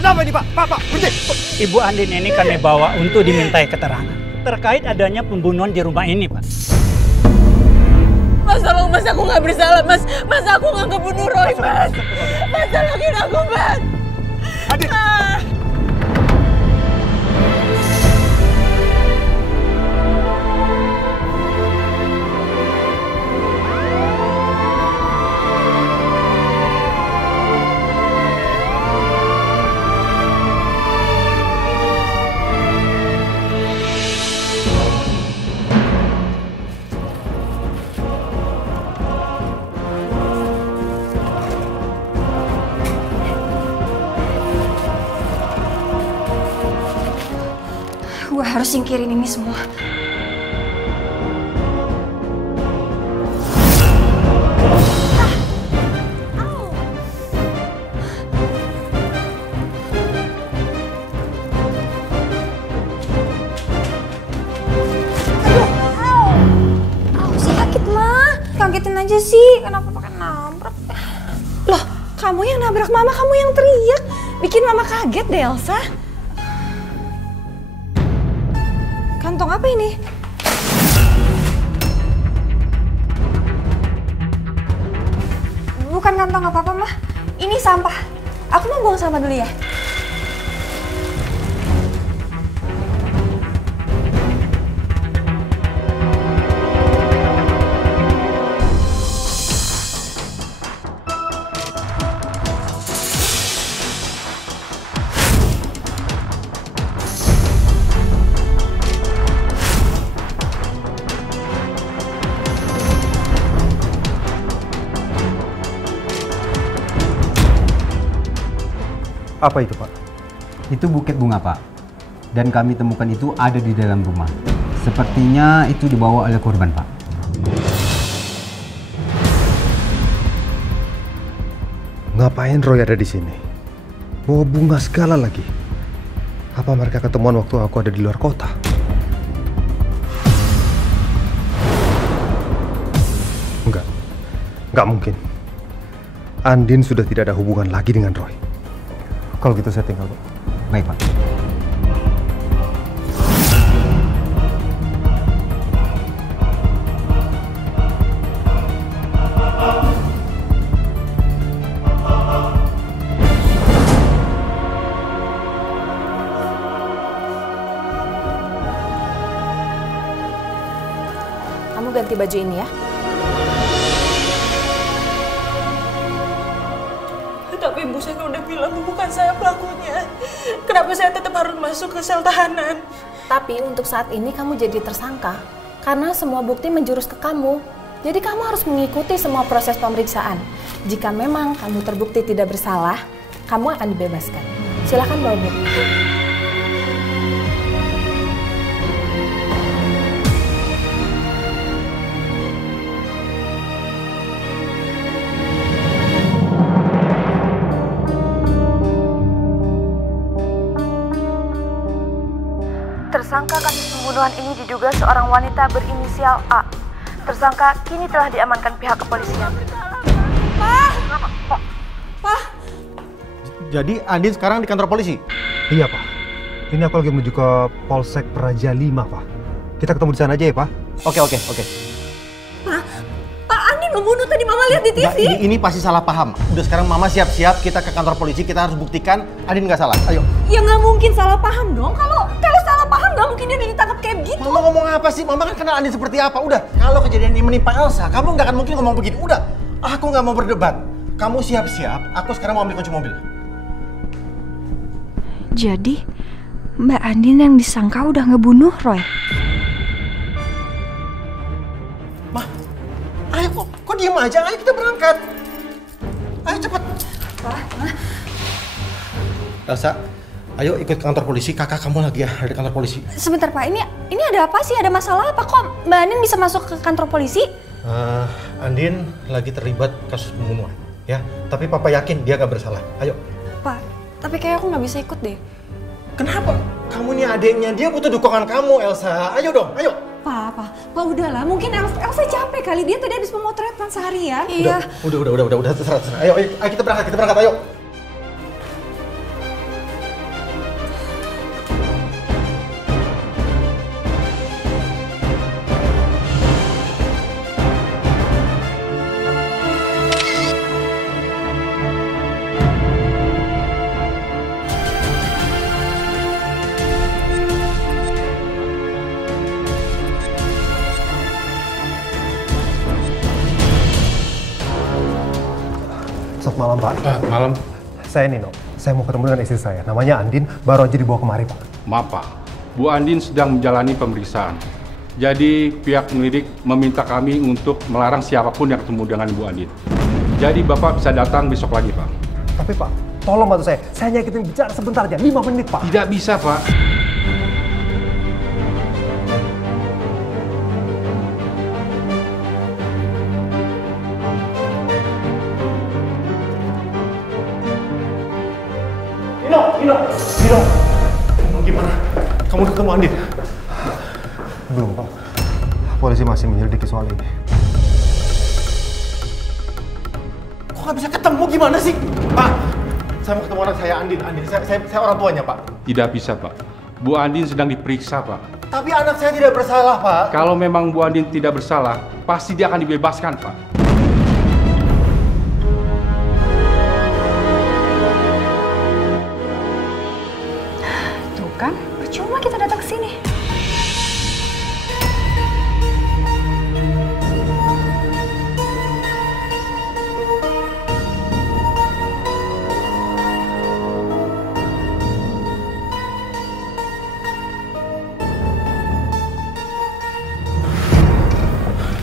Ada apa ini Pak? Pak, berhenti. Ibu Andin ini kami bawa untuk dimintai keterangan terkait adanya pembunuhan di rumah ini, Pak. Mas, tolong Mas, aku nggak bersalah Mas. Mas, aku nggak ngebunuh Roy Mas. Mas, tolongin aku Mas. Andin. Gue harus singkirin ini semua. Sakit mah. Kagetin aja sih. Kenapa pakai nabrak? Loh, kamu yang nabrak mama, kamu yang teriak. Bikin mama kaget deh, Elsa. Kantong apa ini? Bukan kantong apa-apa, Mah. Ini sampah. Aku mau buang sampah dulu ya. Apa itu, Pak? Itu buket bunga, Pak. Dan kami temukan itu ada di dalam rumah. Sepertinya itu dibawa oleh korban, Pak. Ngapain Roy ada di sini? Bawa bunga segala lagi. Apa mereka ketemuan waktu aku ada di luar kota? Enggak mungkin. Andin sudah tidak ada hubungan lagi dengan Roy. Kalau gitu saya tinggal, Pak. Baik, Pak. Kamu ganti baju ini ya. Tapi ibu saya udah bilang bukan saya pelakunya. Kenapa saya tetap harus masuk ke sel tahanan? Tapi untuk saat ini kamu jadi tersangka. Karena semua bukti menjurus ke kamu. Jadi kamu harus mengikuti semua proses pemeriksaan. Jika memang kamu terbukti tidak bersalah, kamu akan dibebaskan. Silakan bawa bukti. Tersangka kasus pembunuhan ini diduga seorang wanita berinisial A. Tersangka kini telah diamankan pihak kepolisian. Pak! Jadi Andin sekarang di kantor polisi? Iya, Pak. Ini aku lagi menuju ke Polsek Praja 5, Pak. Kita ketemu di sana aja ya, Pak? Oke. Pak Andin membunuh tadi Mama lihat di TV. Nah, ini pasti salah paham. Udah sekarang Mama siap-siap, kita ke kantor polisi, kita harus buktikan Andin nggak salah. Ayo. Ya nggak mungkin salah paham dong. Kalau salah paham nggak mungkin dia ditangkap kayak gitu. Mama ngomong apa sih? Mama kan kenal Andin seperti apa. Udah, kalau kejadian ini menimpa Elsa, kamu nggak akan mungkin ngomong begini. Udah, aku nggak mau berdebat. Kamu siap-siap, aku sekarang mau ambil kunci mobil. Jadi, Mbak Andin yang disangka udah ngebunuh Roy. Ma, ayo kok diem aja? Ayo kita berangkat. Ayo cepet. Elsa, ayo ikut ke kantor polisi. Kakak kamu lagi ya di kantor polisi. Sebentar Pak, ini ada apa sih? Ada masalah apa kok Mbak Andin bisa masuk ke kantor polisi? Andin lagi terlibat kasus pembunuhan, ya. Tapi Papa yakin dia gak bersalah. Ayo. Pak, tapi kayak aku nggak bisa ikut deh. Kenapa? Kamu nih adiknya, dia butuh dukungan kamu, Elsa. Ayo dong, ayo. Pak udahlah. Mungkin Elsa capek kali. Dia tadi habis pemotretan seharian. Iya. Udah, terserah. Ayo, kita berangkat, ayo. Selamat malam, Pak. Malam. Saya Nino. Saya mau ketemu dengan istri saya. Namanya Andin, baru aja dibawa kemari, Pak. Maaf, Pak. Bu Andin sedang menjalani pemeriksaan. Jadi pihak penyelidik meminta kami untuk melarang siapapun yang ketemu dengan Bu Andin. Jadi Bapak bisa datang besok lagi, Pak. Tapi Pak, tolong bantu saya. Saya hanya ingin bicara sebentar aja, 5 menit, Pak. Tidak bisa, Pak. Nino, gimana? Kamu udah ketemu Andin? Belum, Pak. Polisi masih menyelidiki soal ini. Kok nggak bisa ketemu, gimana sih? Pak, saya mau ketemu anak saya, Andin. Saya orang tuanya, Pak. Tidak bisa, Pak. Bu Andin sedang diperiksa, Pak. Tapi anak saya tidak bersalah, Pak. Kalau memang Bu Andin tidak bersalah, pasti dia akan dibebaskan, Pak. Tuh kan, percuma kita datang ke sini.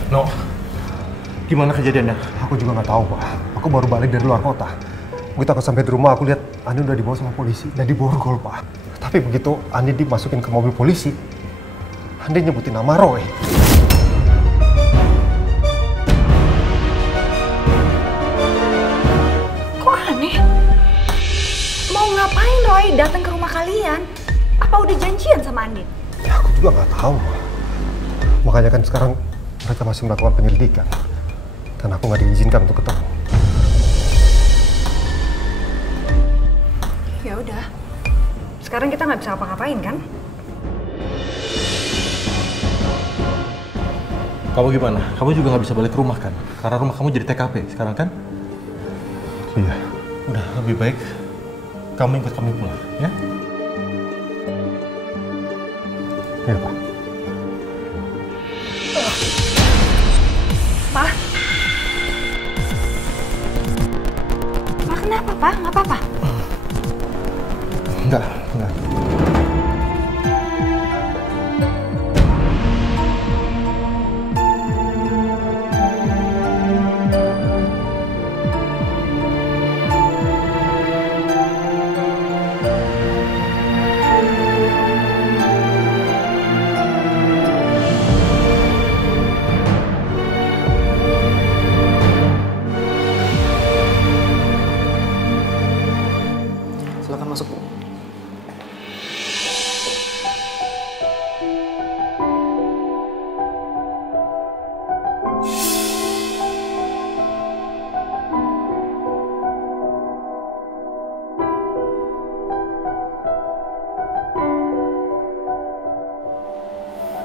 No, gimana kejadiannya? Aku juga nggak tahu, Pak. Aku baru balik dari luar kota. Begitu aku sampai di rumah, aku lihat Andin udah dibawa sama polisi dan diborgol, Pak. Tapi begitu Andin dimasukin ke mobil polisi, Andin nyebutin nama Roy. Kok aneh? Mau ngapain Roy datang ke rumah kalian? Apa udah janjian sama Andin? Ya, aku juga nggak tahu. Makanya kan sekarang mereka masih melakukan penyelidikan. Dan aku nggak diizinkan untuk ketemu. Ya udah. Sekarang kita nggak bisa apa-ngapain kan? Kamu gimana? Kamu juga nggak bisa balik ke rumah kan? Karena rumah kamu jadi TKP sekarang kan? Iya. Udah, lebih baik kamu ikut kami pulang, ya? Iya, Pak. Pak? Pak kenapa, Pak? Nggak apa-apa? Enggak. Silakan masuk, Bu.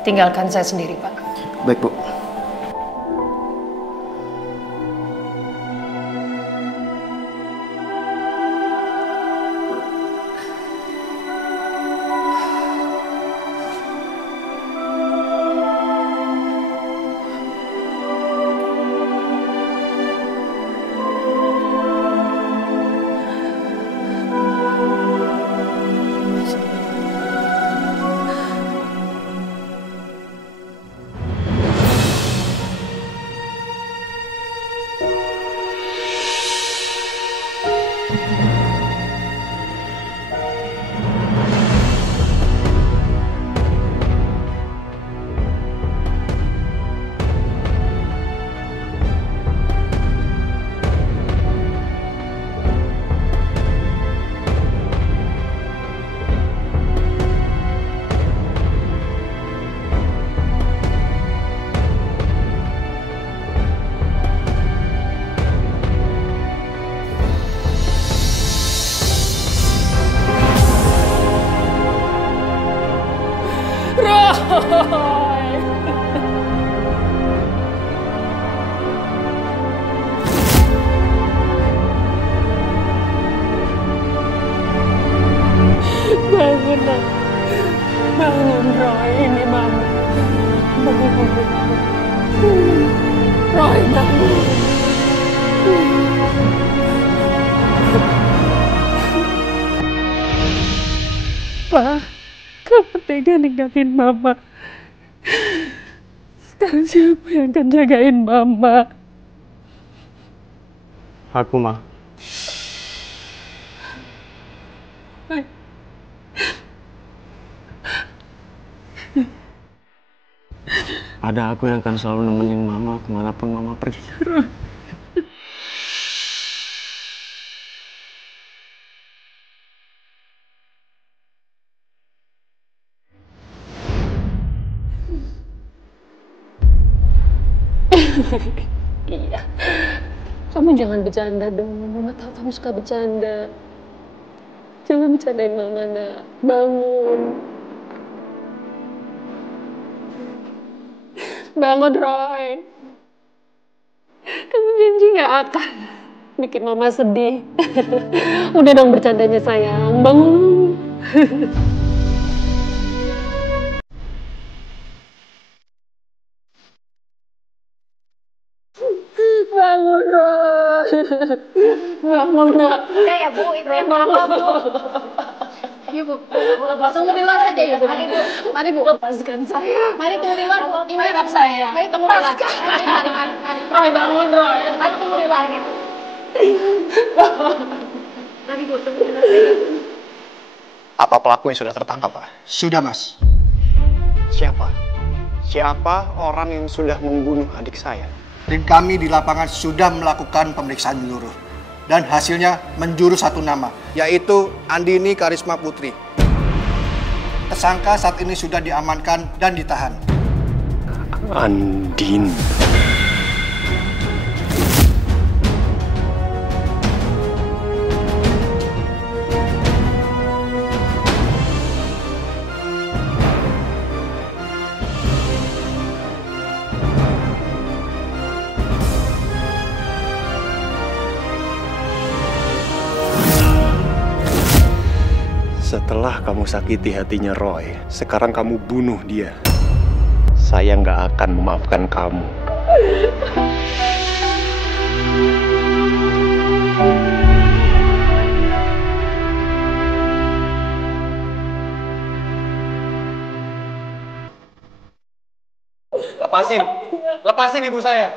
Tinggalkan saya sendiri, Pak. Baik, Bu. Bangun, Roy. Ini Mama. Bangun. Roy, bangun. tega ninggalin Mama. Sekarang siapa yang akan jagain Mama? Aku, Ma. Ada aku yang akan selalu nemenin Mama kemanapun Mama pergi. Iya. Kamu jangan bercanda dong. Mama tahu kamu suka bercanda. Jangan bercandain Mama, nak. Bangun. Bangun, Roy. Kamu janji gak akan bikin Mama sedih. Udah dong bercandanya, sayang. Bangun. Bangun, Roy. Bangun, nak. Udah ya, Bu. Ibu yang apa, Bu? Iya, Bu. Tunggu di luar aja ya, Bu. Mari, Bu. Mari, Bu. Lepaskan saya. Mari tunggu di luar, Bu. Ini harap saya. Mari tunggu di luar. Mari. Roy, bangun, Roy. Mari tunggu di luar. Mari, Bu. Tunggu di luar. Apa pelakunya sudah tertangkap, Pak? Sudah, Mas. Siapa? Siapa orang yang sudah membunuh adik saya? Tim kami di lapangan sudah melakukan pemeriksaan menyeluruh. Dan hasilnya menjurus satu nama, yaitu Andini Karisma Putri. Tersangka saat ini sudah diamankan dan ditahan. Andin. Setelah kamu sakiti hatinya Roy, sekarang kamu bunuh dia. Saya nggak akan memaafkan kamu. Lepasin! Lepasin ibu saya!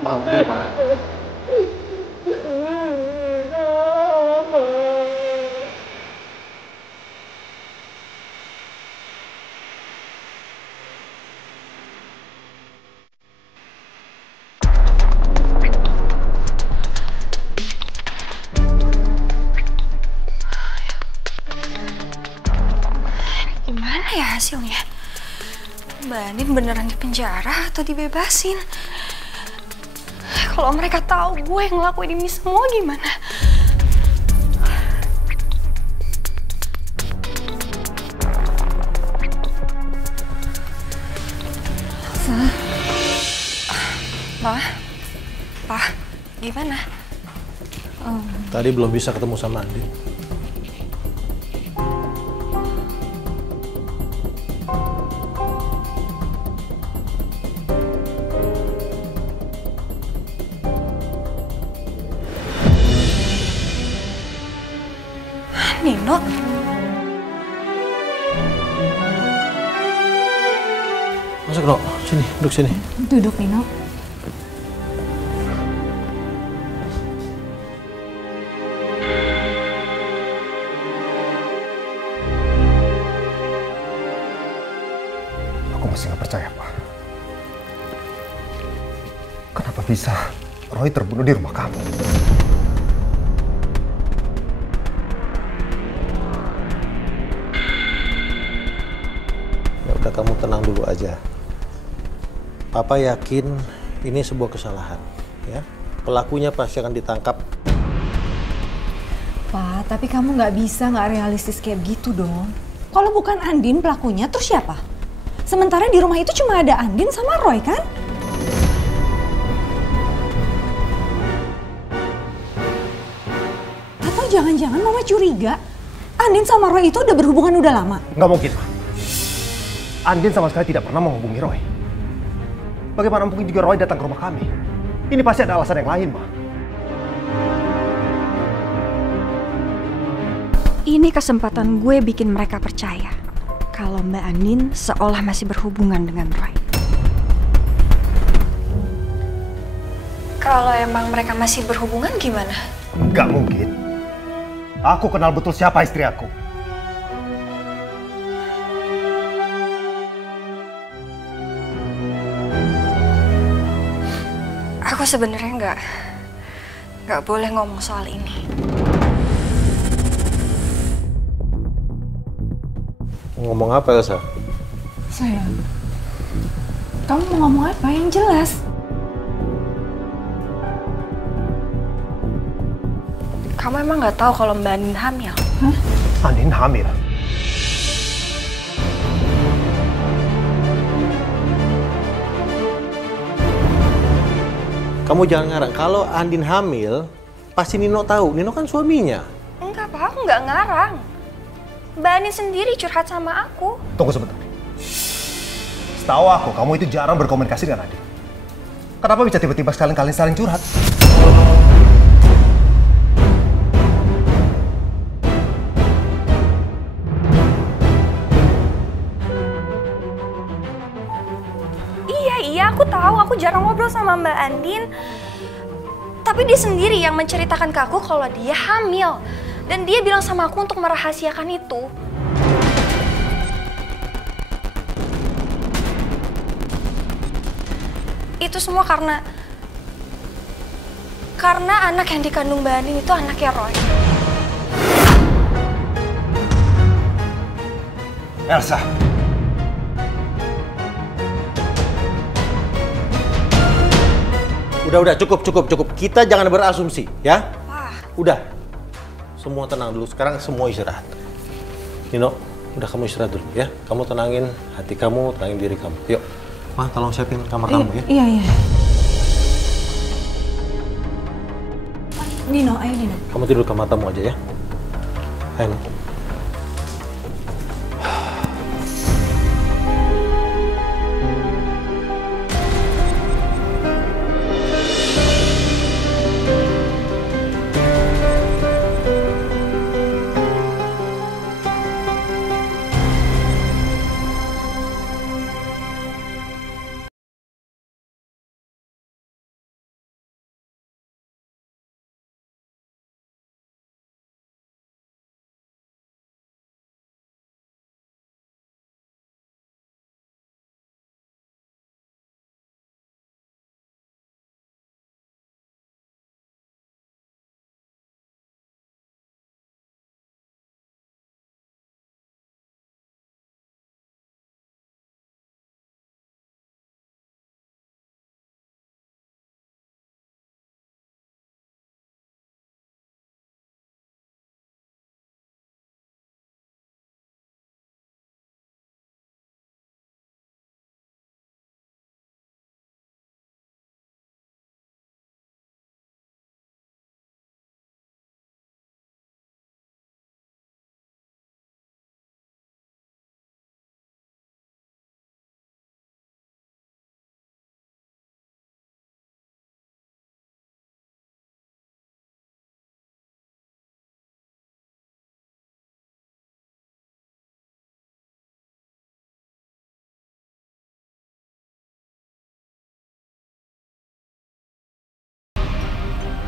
Mampu, Pak. Gimana ya hasilnya? Mbak Andin beneran di penjara atau dibebasin? Kalau mereka tahu gue yang ngelakuin ini semua gimana? Pa, gimana? Tadi belum bisa ketemu sama Andin. Nino? Masuk, Ro. Sini, duduk sini. Duduk, Nino. Aku masih nggak percaya, Pak. Kenapa bisa Roy terbunuh di rumah kamu? Ya udah, kamu tenang dulu aja. Papa yakin ini sebuah kesalahan, ya. Pelakunya pasti akan ditangkap. Pak, tapi kamu nggak bisa nggak realistis kayak gitu dong. Kalau bukan Andin pelakunya, terus siapa? Sementara di rumah itu cuma ada Andin sama Roy, kan? Atau jangan-jangan Mama curiga Andin sama Roy itu udah berhubungan udah lama? Nggak mungkin, Pak. Andin sama sekali tidak pernah menghubungi Roy. Bagaimana mungkin juga Roy datang ke rumah kami? Ini pasti ada alasan yang lain, Ma. Ini kesempatan gue bikin mereka percaya kalau Mbak Andin seolah masih berhubungan dengan Roy. Kalau emang mereka masih berhubungan gimana? Nggak mungkin. Aku kenal betul siapa istri aku. Aku sebenarnya nggak boleh ngomong soal ini. Ngomong apa, Elsa? Sayang, kamu mau ngomong apa yang jelas? Kamu emang nggak tahu kalau Mbak Andin hamil? Hah? Andin hamil? Kamu jangan ngarang. Kalau Andin hamil, pasti Nino tahu. Nino kan suaminya. Enggak, Pak. Aku nggak ngarang. Mbak Andin sendiri curhat sama aku. Tunggu sebentar. Setahu aku, kamu itu jarang berkomunikasi dengan Andin. Kenapa bisa tiba-tiba kalian saling curhat? Iya, aku tahu. Aku jarang ngobrol sama Mbak Andin. Tapi dia sendiri yang menceritakan ke aku kalau dia hamil. Dan dia bilang sama aku untuk merahasiakan itu. Itu semua karena anak yang dikandung Mbak Andin itu anaknya Roy. Elsa. Udah, cukup. Kita jangan berasumsi, ya? Wah. Udah. Semua tenang dulu. Sekarang semua istirahat. Nino, udah kamu istirahat dulu, ya? Kamu tenangin hati kamu, tenangin diri kamu. Yuk. Ma, tolong siapin kamar kamu, ya? Iya. Nino, ayo Nino. Kamu tidur kamar tamu aja, ya? Ayo.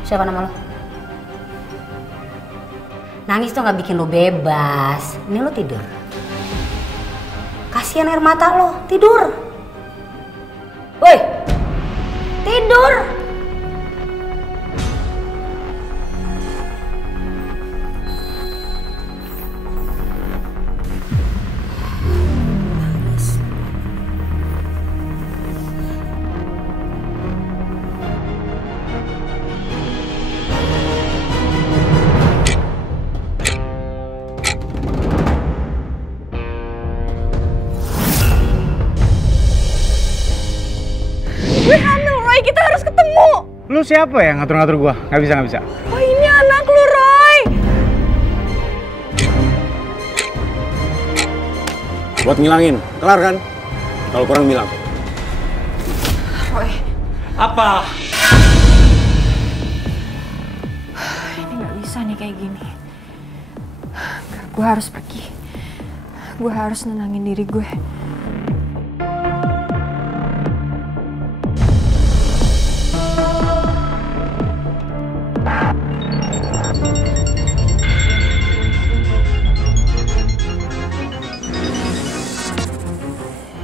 Siapa nama lo? Nangis tuh gak bikin lo bebas. Ini lo tidur. Kasihan air mata lo. Tidur. Woi. Tidur. Gue hamil, Roy. Kita harus ketemu. Lu siapa ya ngatur-ngatur gua? Nggak bisa. Oh, ini anak lu, Roy. Buat ngilangin. Kelar kan? Kalau kurang bilang. Roy. Apa? Ini nggak bisa nih kayak gini. Gue harus pergi. Gue harus nenangin diri gue.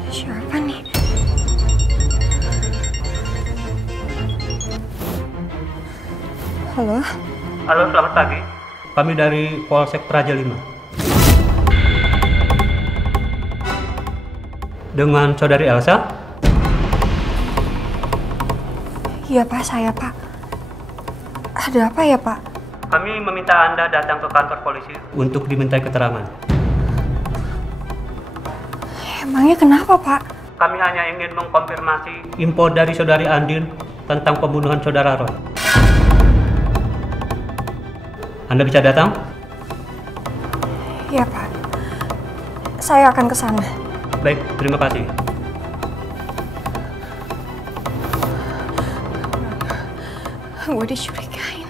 Siapa nih? Halo? Halo, selamat pagi. Kami dari Polsek Praja 5. Dengan saudari Elsa? Iya Pak, saya Pak. Ada apa ya Pak? Kami meminta Anda datang ke kantor polisi untuk dimintai keterangan. Emangnya kenapa Pak? Kami hanya ingin mengkonfirmasi info dari saudari Andin tentang pembunuhan saudara Roy. Anda bisa datang? Iya Pak. Saya akan ke sana. Baik, terima kasih. Gue dicurigain.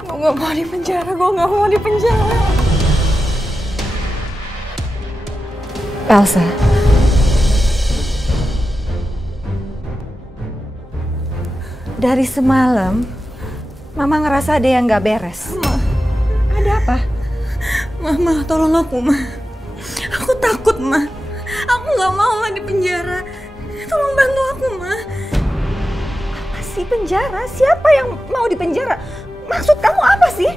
Gue gak mau di penjara. Gue gak mau di penjara. Elsa. Dari semalam, Mama ngerasa ada yang gak beres. Ada apa? Mama, tolong aku, Ma. Aku takut, Ma. Aku gak mau, Ma, di penjara. Tolong bantu aku, Ma. Apa sih penjara? Siapa yang mau di penjara? Maksud kamu apa sih?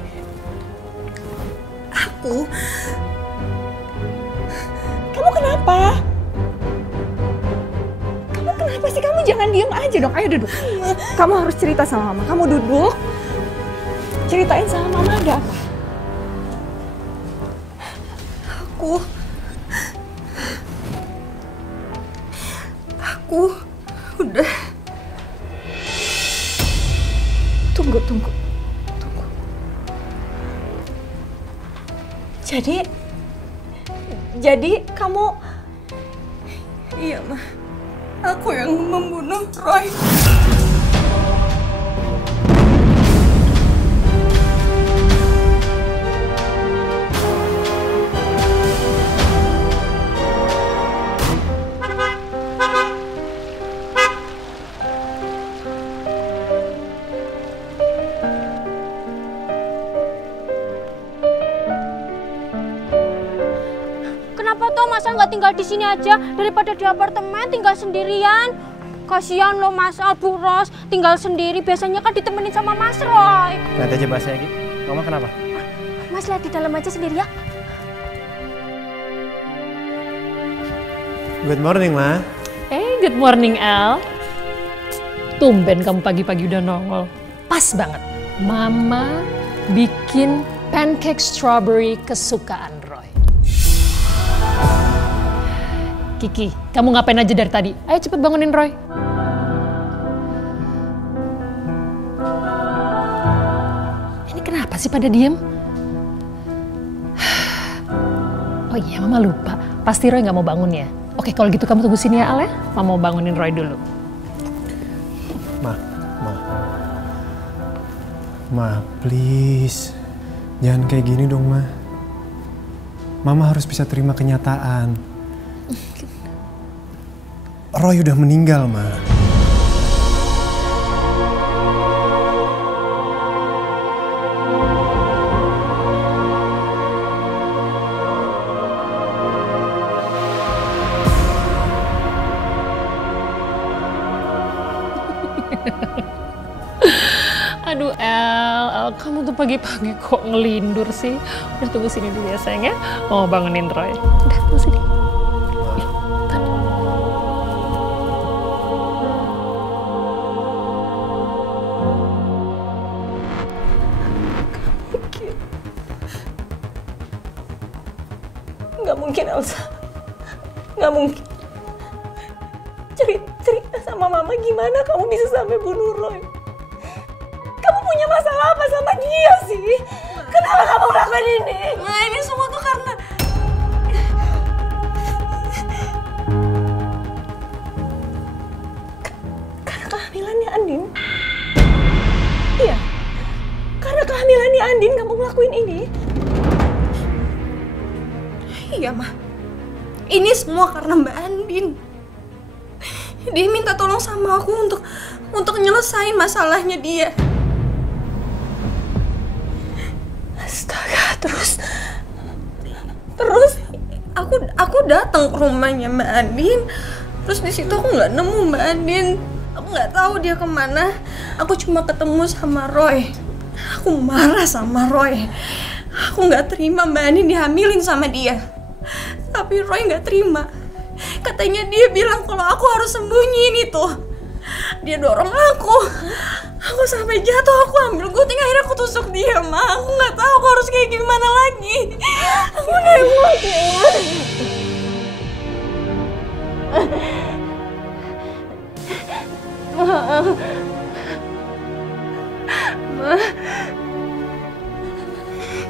Aku. Kamu kenapa? Kamu kenapa sih? Kamu jangan diem aja dong. Ayo duduk. Kamu harus cerita sama Mama. Kamu duduk. Ceritain sama Mama ada apa? Aku udah. Tunggu. Jadi kamu... Iya, Ma. Aku yang membunuh Roy. Kenapa toh Mas Al nggak tinggal di sini aja daripada di apartemen tinggal sendirian? Kasihan loh Mas Al, Bu Ros, tinggal sendiri. Biasanya kan ditemenin sama Mas Roy. Nanti aja bahasnya gitu. Mama kenapa? Mas lihat di dalam aja sendiri ya. Good morning, Ma. Good morning, Al. Tumben kamu pagi-pagi udah nongol. Pas banget. Mama bikin pancake strawberry kesukaan Roy. Kiki, kamu ngapain aja dari tadi? Ayo cepet bangunin Roy. Ini kenapa sih pada diem? Oh iya, Mama lupa. Pasti Roy nggak mau bangun ya. Oke, kalau gitu kamu tunggu sini ya, Al ya. Mama mau bangunin Roy dulu. Ma, please. Jangan kayak gini dong, Ma. Mama harus bisa terima kenyataan. Roy udah meninggal, Ma. Aduh El, kamu tuh pagi-pagi kok ngelindur sih? Udah tunggu sini dulu ya sayang ya. Mau bangunin Roy. Udah tunggu sini. Nggak mungkin, Elsa. Nggak mungkin. Cerita sama Mama gimana kamu bisa sampai bunuh Roy. Kamu punya masalah apa sama dia sih? Kenapa kamu lakukan ini? Nah, ini semua tuh karena ini. Iya, Ma. Ini semua karena Mbak Andin. Dia minta tolong sama aku untuk nyelesain masalahnya dia. Astaga, terus aku datang ke rumahnya Mbak Andin. Terus di situ aku nggak nemu Mbak Andin. Aku nggak tahu dia kemana. Aku cuma ketemu sama Roy. Aku marah sama Roy. Aku nggak terima Mbak Andin dihamilin sama dia. Tapi Roy nggak terima. Katanya dia bilang kalau aku harus sembunyiin itu. Dia dorong aku. Aku sampai jatuh, aku ambil gunting, akhirnya aku tusuk dia, Ma. Aku nggak tahu aku harus kayak gimana lagi. Aku udah emosi, Ma.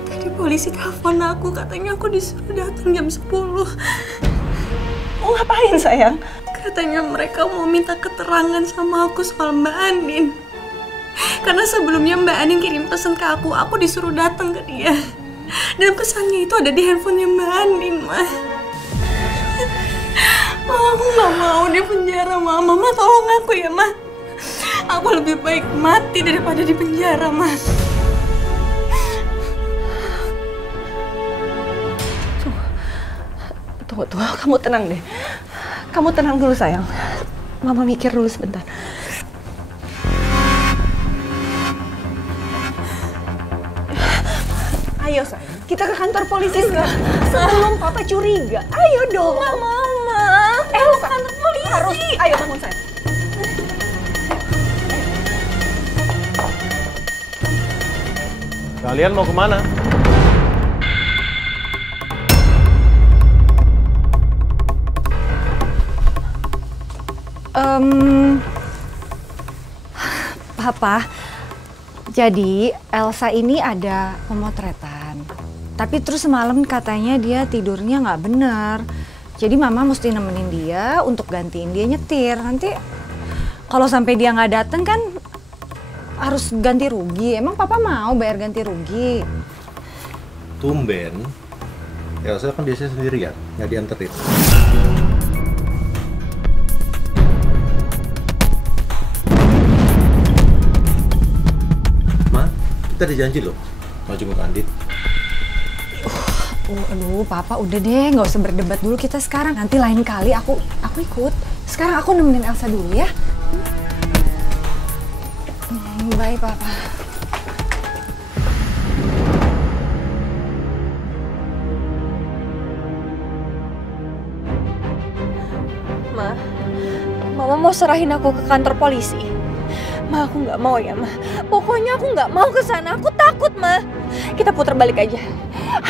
Tadi polisi telepon aku, katanya aku disuruh datang jam 10. Mau ngapain, sayang? Katanya mereka mau minta keterangan sama aku soal Mbak Andin. Karena sebelumnya Mbak Andin kirim pesan ke aku disuruh datang ke dia. Dan pesannya itu ada di handphonenya Mbak Andin, Ma. Aku nggak mau di penjara, Ma. Mama tolong aku ya, Ma. Aku lebih baik mati daripada di penjara, Ma. Tunggu, kamu tenang deh. Kamu tenang dulu, sayang. Mama mikir dulu sebentar. Ayo, sayang. Kita ke kantor polisi sekarang. Sebelum Papa curiga. Ayo dong. Nggak mau, Ma. Elsa, kantor polisi. Harus. Ayo, bangun, sayang. Kalian mau kemana? Papa, jadi Elsa ini ada pemotretan. Tapi terus semalam katanya dia tidurnya nggak bener. Jadi Mama mesti nemenin dia untuk gantiin dia nyetir. Nanti kalau sampai dia nggak dateng kan harus ganti rugi. Emang Papa mau bayar ganti rugi? Tumben. Elsa kan biasanya sendirian, nggak dianterin. Kita ada janji loh, mau jenguk Andin. Aduh, Papa udah deh, nggak usah berdebat dulu kita sekarang. Nanti lain kali aku ikut. Sekarang aku nemenin Elsa dulu ya. Bye, Papa. Ma, Mama mau serahin aku ke kantor polisi. Ma, aku nggak mau ya, Ma. Pokoknya aku nggak mau ke sana. Aku takut, Ma. Kita putar balik aja.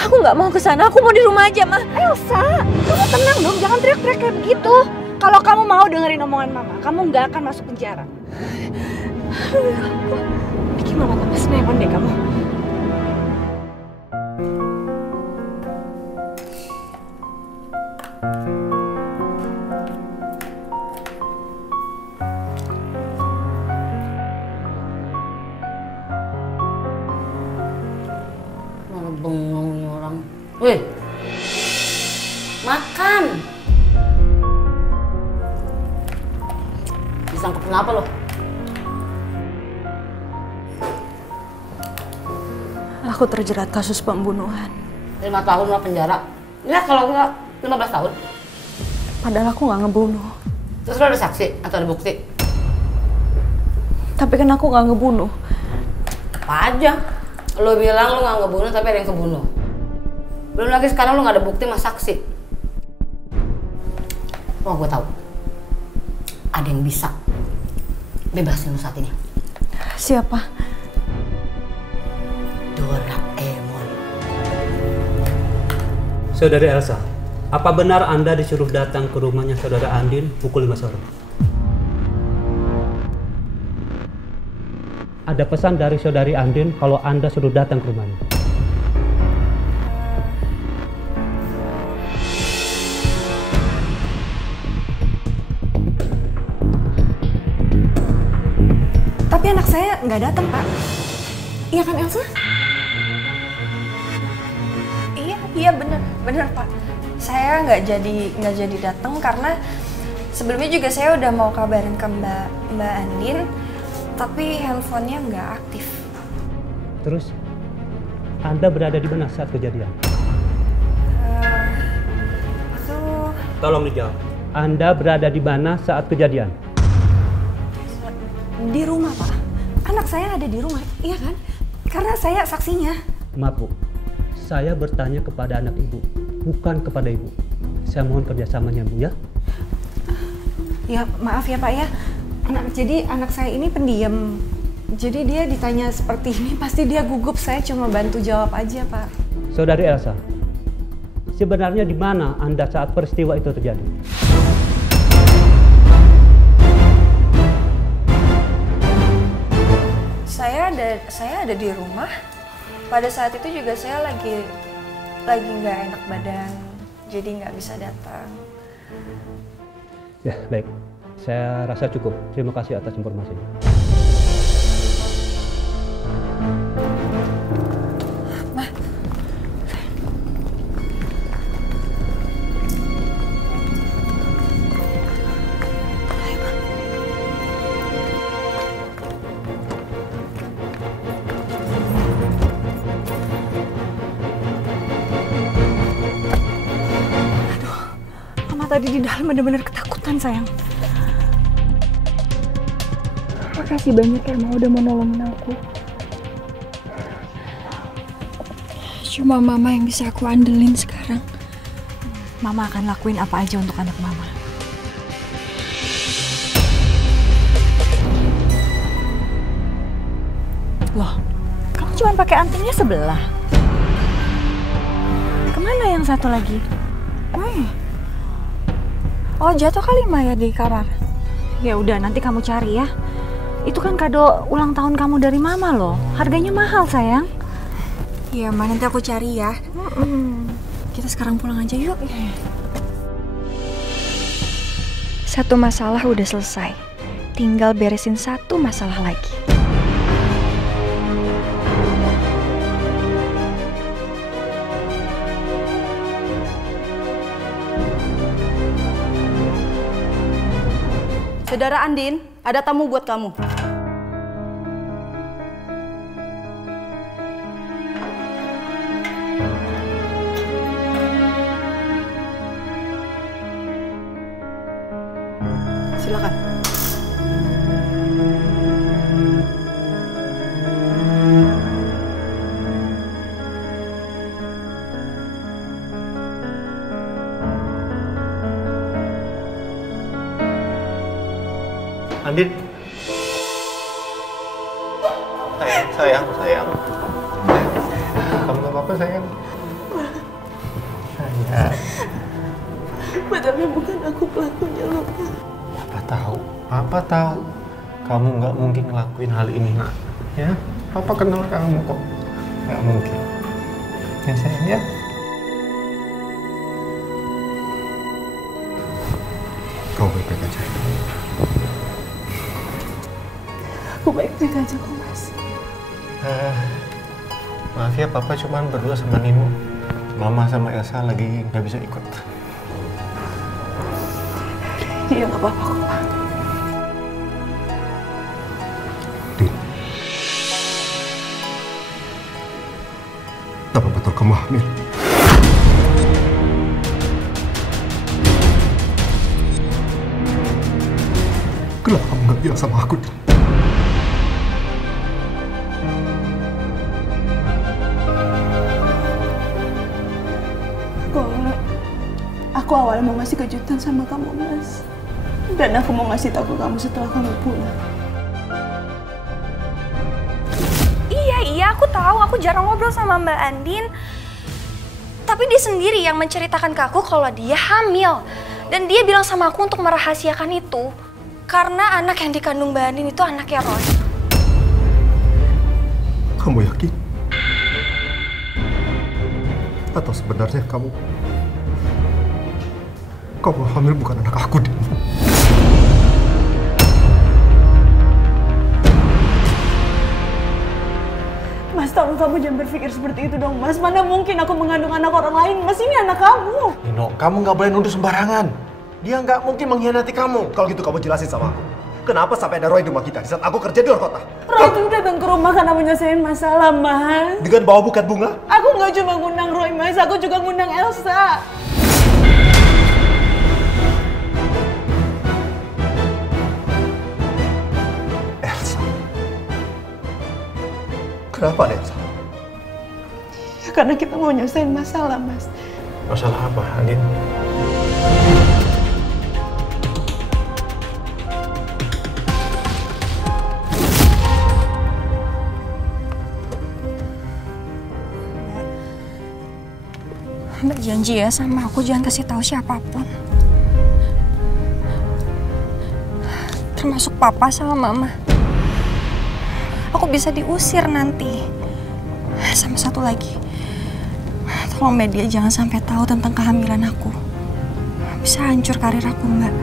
Aku nggak mau ke sana. Aku mau di rumah aja, Ma. Elsa, kamu tenang dong. Jangan teriak-teriak kayak begitu. Kalau kamu mau dengerin omongan Mama, kamu nggak akan masuk penjara. Bikin Mama tambah senewan deh kamu. Bengong nih orang. Weh, makan. Disangka kenapa lo? Aku terjerat kasus pembunuhan. 5 tahun lah penjara. Ya kalau enggak 15 tahun. Padahal aku nggak ngebunuh. Terus lo ada saksi atau ada bukti? Tapi kan aku nggak ngebunuh. Apa aja? Lo bilang lo nggak ngebunuh tapi ada yang kebunuh. Belum lagi sekarang lo nggak ada bukti sama saksi. Oh, gue tahu. Ada yang bisa bebasin lo saat ini. Siapa? Doraemon. Saudari Elsa, apa benar Anda disuruh datang ke rumahnya saudara Andin pukul 5 sore? Ada pesan dari saudari Andin kalau Anda suruh datang ke rumahnya. Tapi anak saya nggak datang, Pak. Iya kan, Elsa? Iya bener Pak. Saya nggak jadi datang karena sebelumnya juga saya udah mau kabarin ke Mbak Andin, tapi handphonenya nggak aktif. Terus Anda berada di mana saat kejadian? Itu Tolong dijawab. Anda berada di mana saat kejadian? Di rumah, Pak. Anak saya ada di rumah, iya kan? Karena saya saksinya. Maaf Bu, saya bertanya kepada anak Ibu, bukan kepada Ibu. Saya mohon kerjasamanya Bu ya. Ya maaf ya Pak ya. Jadi anak saya ini pendiam. Jadi dia ditanya seperti ini pasti dia gugup. Saya cuma bantu jawab aja Pak. Saudari Elsa, sebenarnya di mana Anda saat peristiwa itu terjadi? Saya ada di rumah. Pada saat itu juga saya lagi nggak enak badan, jadi nggak bisa datang. Ya baik, saya rasa cukup. Terima kasih atas informasinya. Ma. Tadi di dalam benar-benar ketakutan sayang. Makasih banyak ya Ma udah mau nolongin aku. Cuma Mama yang bisa aku andelin sekarang. Mama akan lakuin apa aja untuk anak Mama. Loh, kamu cuma pakai antingnya sebelah. Kemana yang satu lagi? Oh jatuh kali Maya di kamar. Ya udah nanti kamu cari ya. Itu kan kado ulang tahun kamu dari Mama loh. Harganya mahal sayang. Iya Ma, nanti aku cari ya. Kita sekarang pulang aja yuk. Satu masalah udah selesai. Tinggal beresin satu masalah lagi. Saudara Andin, ada tamu buat kamu. Silakan. Andin. Sayang. Kamu gak apa-apa sayang? Sayang. Padahal bukan aku pelakunya loh. Papa tahu. Kamu nggak mungkin ngelakuin hal ini nak. Ya, Papa kenal kamu kok. Nggak mungkin. Ya sayang ya. Kamu baik-baik aja. Aku baik-baik aja kok Mas. Maaf ya Papa cuman berdua sama Nino. Mama sama Elsa lagi nggak bisa ikut. Iya nggak apa-apa kok Pak. Apa betul kamu hamil? Kenapa kamu nggak bilang sama aku? Aku awalnya mau ngasih kejutan sama kamu, Mas. Dan aku mau ngasih tahu ke kamu setelah kamu pulang. Iya, aku tahu. Aku jarang ngobrol sama Mbak Andin. Tapi dia sendiri yang menceritakan ke aku kalau dia hamil. Dan dia bilang sama aku untuk merahasiakan itu. Karena anak yang dikandung Mbak Andin itu anaknya Roy. Kamu yakin? Atau sebenarnya kamu hamil bukan anak aku, Din? Mas, tolong kamu jangan berpikir seperti itu dong, Mas. Mana mungkin aku mengandung anak orang lain, Mas. Ini anak kamu. Nino, kamu nggak boleh nuduh sembarangan. Dia nggak mungkin mengkhianati kamu. Kalau gitu kamu jelasin sama aku. Kenapa sampai ada Roy di rumah kita di saat aku kerja di luar kota? Roy itu datang ke rumah karena menyelesaikan masalah, Mas. Dengan bawa buket bunga? Aku nggak cuma ngundang Roy, Mas. Aku juga ngundang Elsa. Elsa? Kenapa, Elsa? Ya, karena kita mau nyelesain masalah, Mas. Masalah apa, Andin? Mbak janji ya sama aku jangan kasih tahu siapapun. Termasuk papa sama mama. Aku bisa diusir nanti. Sama satu lagi. Tolong media jangan sampai tahu tentang kehamilan aku. Bisa hancur karir aku, Mbak.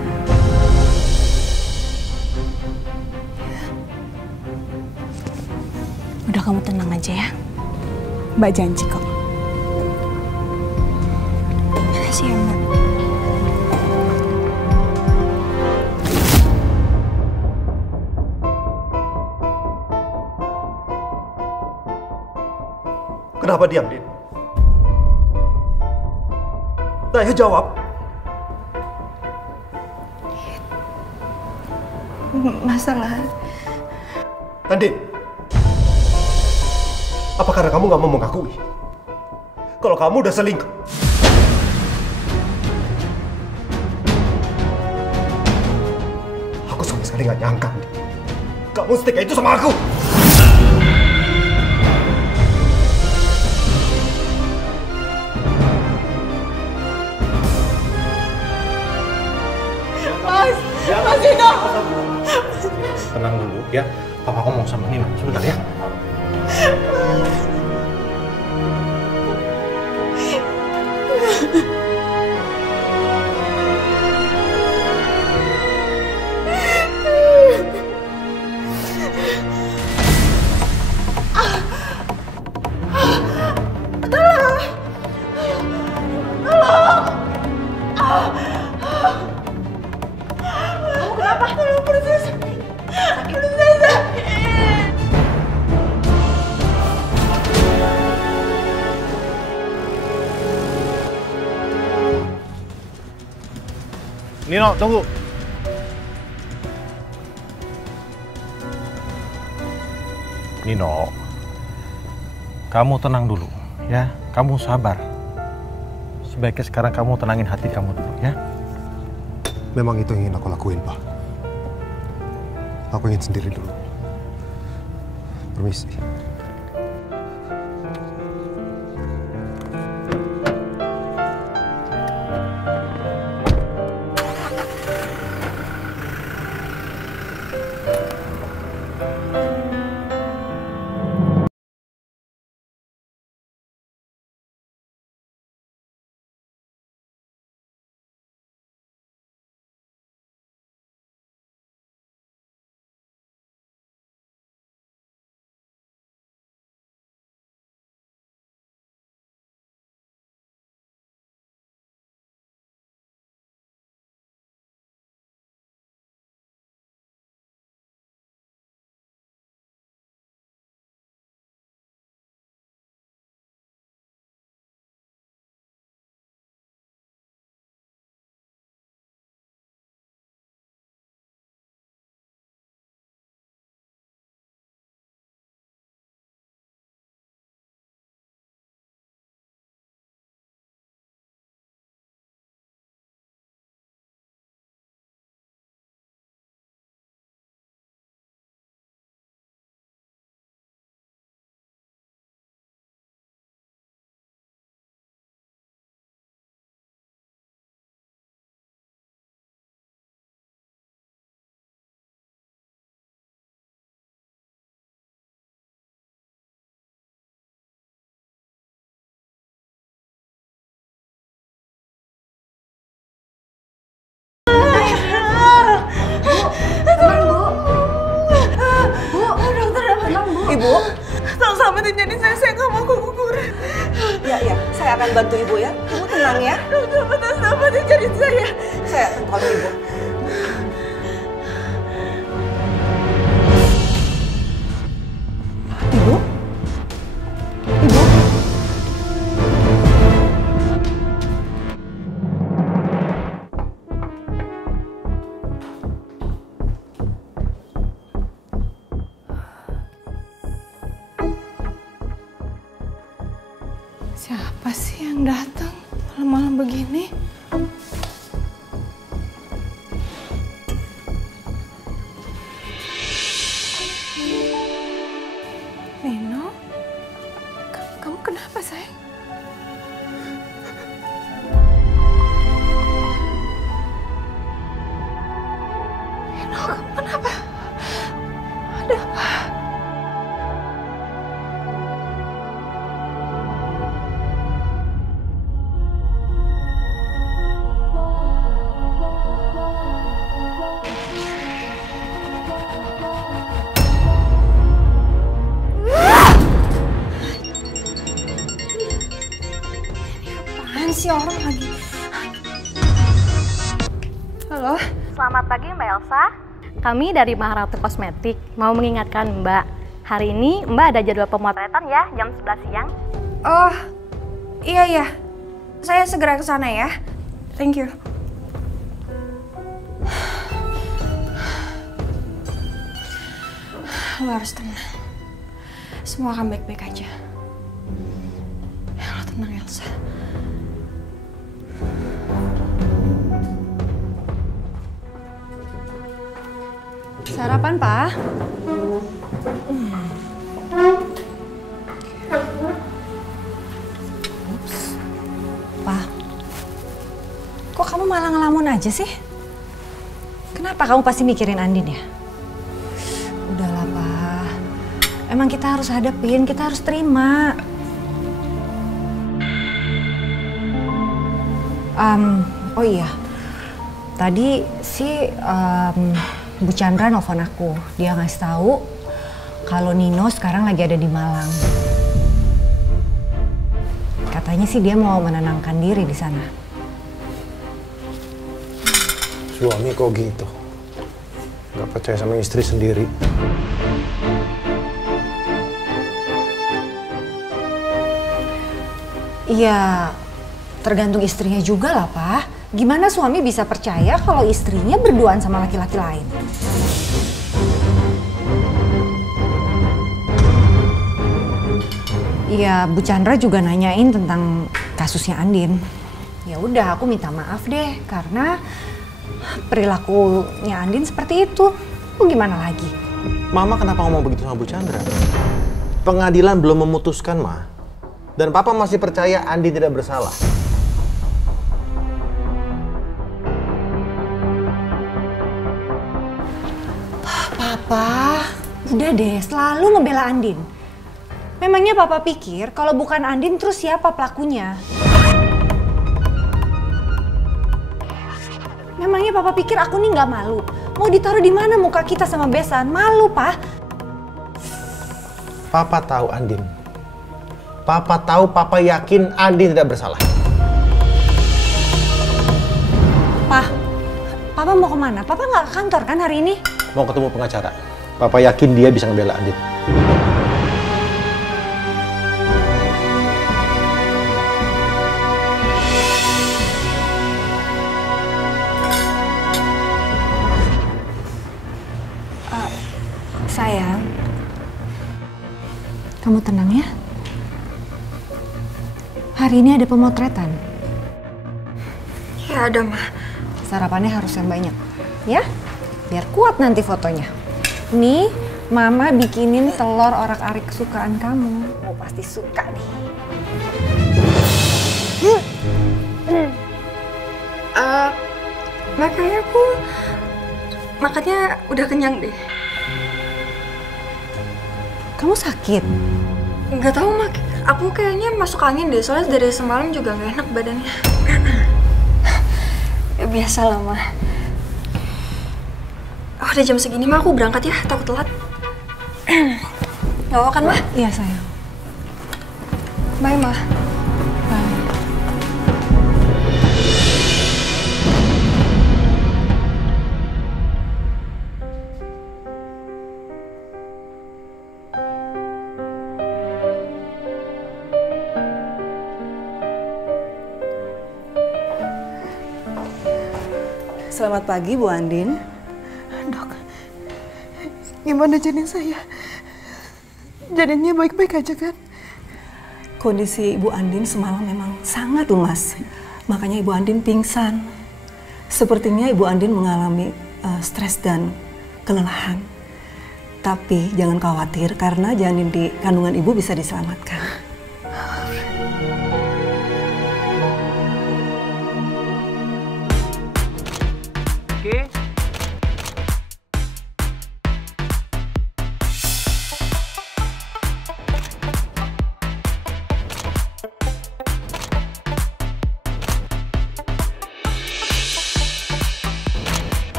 Udah, kamu tenang aja ya. Mbak janji kok. Makasih ya, Mbak. Kenapa diam, Din? Nah, ayo jawab. Masalah. Andin, apa karena kamu nggak mau mengakui kalau kamu udah selingkuh? Aku sama sekali nggak nyangka, Andin. Kamu setika itu sama aku. Mas Dino. Tenang dulu ya. Papa ngomong sama Nino sebentar ya. Nino, tunggu. Nino, kamu tenang dulu ya. Kamu sabar. Sebaiknya sekarang kamu tenangin hati kamu dulu ya. Memang itu yang ingin aku lakuin, Pak. Aku ingin sendiri dulu. Permisi. selamatkan jadi saya nggak mau keguguran. Ya, saya akan bantu ibu ya. Ibu tenang ya. Tolong selamatkan jadi saya. Saya akan tolong ibu. Ibu? Ibu? Siapa sih yang datang malam-malam begini? Nino, kamu kenapa, sayang? Nino, kamu kenapa? Ada apa? Si orang lagi. Halo. Selamat pagi Mbak Elsa. Kami dari Maharatu Kosmetik mau mengingatkan Mbak, hari ini Mbak ada jadwal pemotretan ya jam 11 siang. Oh, iya. Saya segera ke sana ya. Thank you. Lo harus tenang. Semua akan baik-baik aja. Lo tenang, Elsa. Sarapan, Pak. Ups. Pak, kok kamu malah ngelamun aja sih? Kenapa kamu pasti mikirin Andin ya? Udahlah, Pak. Emang kita harus hadapin, kita harus terima. Oh iya, tadi sih Bu Chandra nelfon aku. Dia ngasih tahu kalau Nino sekarang lagi ada di Malang. Katanya sih dia mau menenangkan diri di sana. Suami kok gitu? Gak percaya sama istri sendiri. Iya, tergantung istrinya juga lah, Pak. Gimana suami bisa percaya kalau istrinya berduaan sama laki-laki lain? Iya, Bu Chandra juga nanyain tentang kasusnya Andin. Ya udah, aku minta maaf deh karena perilakunya Andin seperti itu. Mau gimana lagi? Mama kenapa ngomong begitu sama Bu Chandra? Pengadilan belum memutuskan, Ma. Dan Papa masih percaya Andin tidak bersalah. Papa, udah deh, selalu ngebela Andin. Memangnya Papa pikir kalau bukan Andin terus siapa pelakunya? Memangnya Papa pikir aku nih nggak malu? Mau ditaruh di mana muka kita sama besan? Malu, Pak. Papa tahu Andin. Papa tahu, Papa yakin Andin tidak bersalah. Pak, Papa mau kemana? Papa nggak ke kantor kan hari ini? Mau ketemu pengacara. Papa yakin dia bisa ngebela Andin. Sayang, kamu tenang ya. Hari ini ada pemotretan. Ya ada, Ma. Sarapannya harus yang banyak, ya? Biar kuat nanti fotonya. Nih, Mama bikinin telur orak-arik kesukaan kamu. Oh, pasti suka nih. Makanya aku makannya udah kenyang deh. Kamu sakit? Nggak tahu, Mak. Aku kayaknya masuk angin deh, soalnya dari semalam juga nggak enak badannya. Ya, biasalah, Ma. Oh, udah jam segini, Ma. Aku berangkat ya, takut telat. Gak apa kan, Ma? Iya, sayang. Bye, Ma. Selamat pagi, Bu Andin. Dok, gimana janin saya? Janinnya baik-baik aja kan? Kondisi Ibu Andin semalam memang sangat lemas. Makanya Ibu Andin pingsan. Sepertinya Ibu Andin mengalami stres dan kelelahan. Tapi jangan khawatir karena janin di kandungan Ibu bisa diselamatkan. Oke.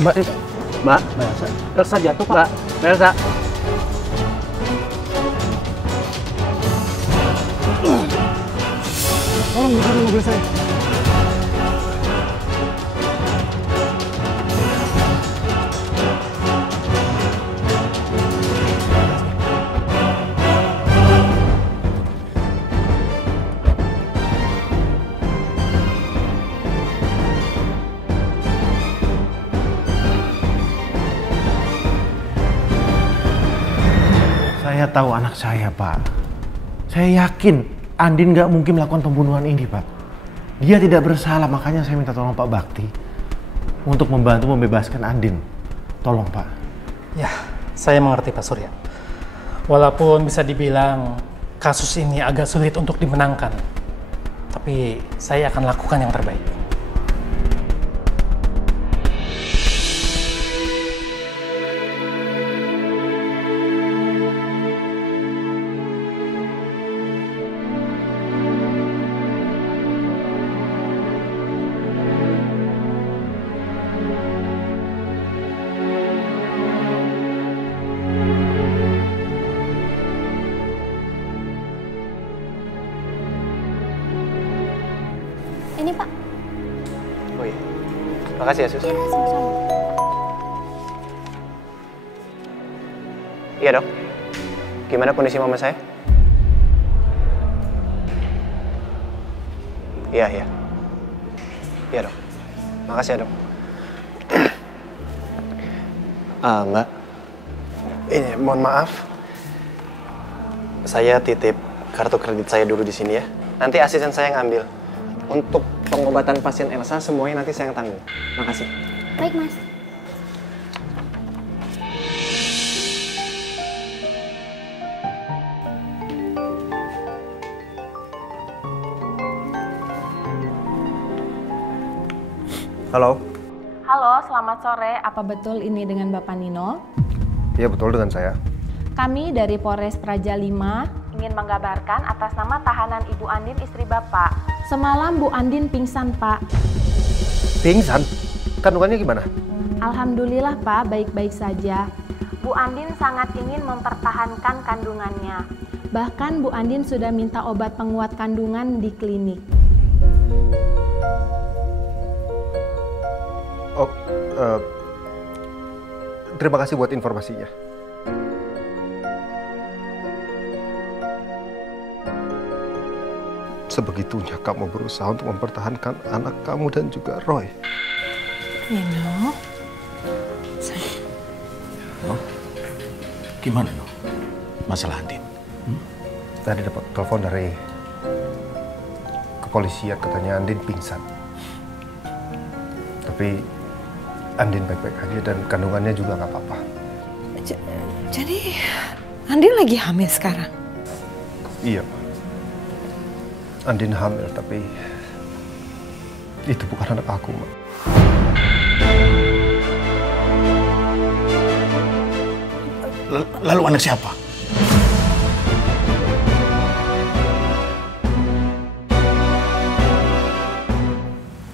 Mbak, Mbak, Elsa jatuh, Pak. Mbak Elsa. Tolong buka mobil saya. Saya tahu anak saya, Pak. Saya yakin Andin nggak mungkin melakukan pembunuhan ini, Pak. Dia tidak bersalah, makanya saya minta tolong Pak Bakti untuk membantu membebaskan Andin. Tolong, Pak. Ya, saya mengerti, Pak Surya. Walaupun bisa dibilang kasus ini agak sulit untuk dimenangkan, tapi saya akan lakukan yang terbaik. Ini Pak. Oh iya. Makasih ya, Sus. Iya, sama-sama. Iya, Dok. Gimana kondisi mama saya? Iya, iya. Iya, Dok. Makasih ya, Dok. Mbak. Ini, mohon maaf. Saya titip kartu kredit saya dulu di sini ya. Nanti asisten saya ngambil. Untuk pengobatan pasien Elsa, semuanya nanti saya yang tanggung. Makasih. Baik, Mas. Halo. Halo, selamat sore. Apa betul ini dengan Bapak Nino? Iya, betul dengan saya. Kami dari Polres Praja 5 ingin menggabarkan atas nama tahanan Ibu Andin istri Bapak. Semalam Bu Andin pingsan, Pak. Pingsan? Kandungannya gimana? Alhamdulillah, Pak, baik-baik saja. Bu Andin sangat ingin mempertahankan kandungannya. Bahkan Bu Andin sudah minta obat penguat kandungan di klinik. Oh, terima kasih buat informasinya. Sebegitunya kamu berusaha untuk mempertahankan anak kamu dan juga Roy. Nino, Oh, gimana, No? Masalah Andin? Tadi dapat telepon dari kepolisian, katanya Andin pingsan. Tapi Andin baik-baik aja dan kandungannya juga nggak apa-apa. jadi Andin lagi hamil sekarang? Iya, Andin hamil, tapi itu bukan anak aku, Ma. Lalu anak siapa?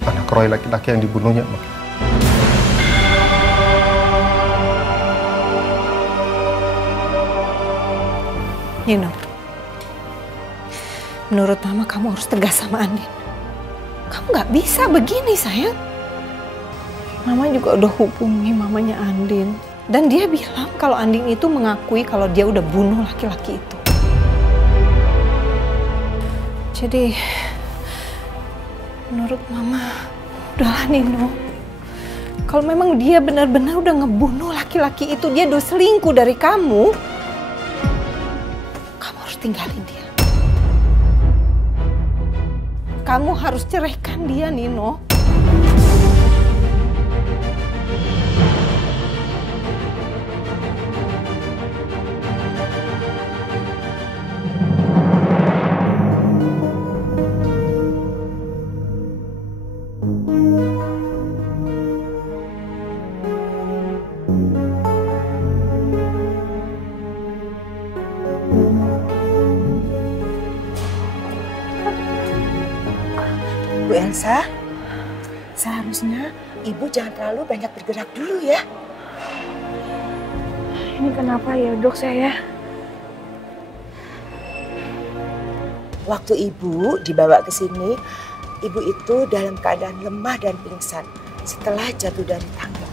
Anak Roy, laki-laki yang dibunuhnya, Ma. Nino, menurut Mama kamu harus tegas sama Andin. Kamu nggak bisa begini, sayang. Mama juga udah hubungi mamanya Andin. Dan dia bilang kalau Andin itu mengakui kalau dia udah bunuh laki-laki itu. Jadi, menurut Mama, udahlah Nino. Kalau memang dia benar-benar udah ngebunuh laki-laki itu, dia udah selingkuh dari kamu, kamu harus tinggalin dia. Kamu harus ceraikan dia, Nino. Bu Elsa, seharusnya Ibu jangan terlalu banyak bergerak dulu ya. Ini kenapa ya dok saya? Waktu Ibu dibawa ke sini, Ibu itu dalam keadaan lemah dan pingsan setelah jatuh dari tangga.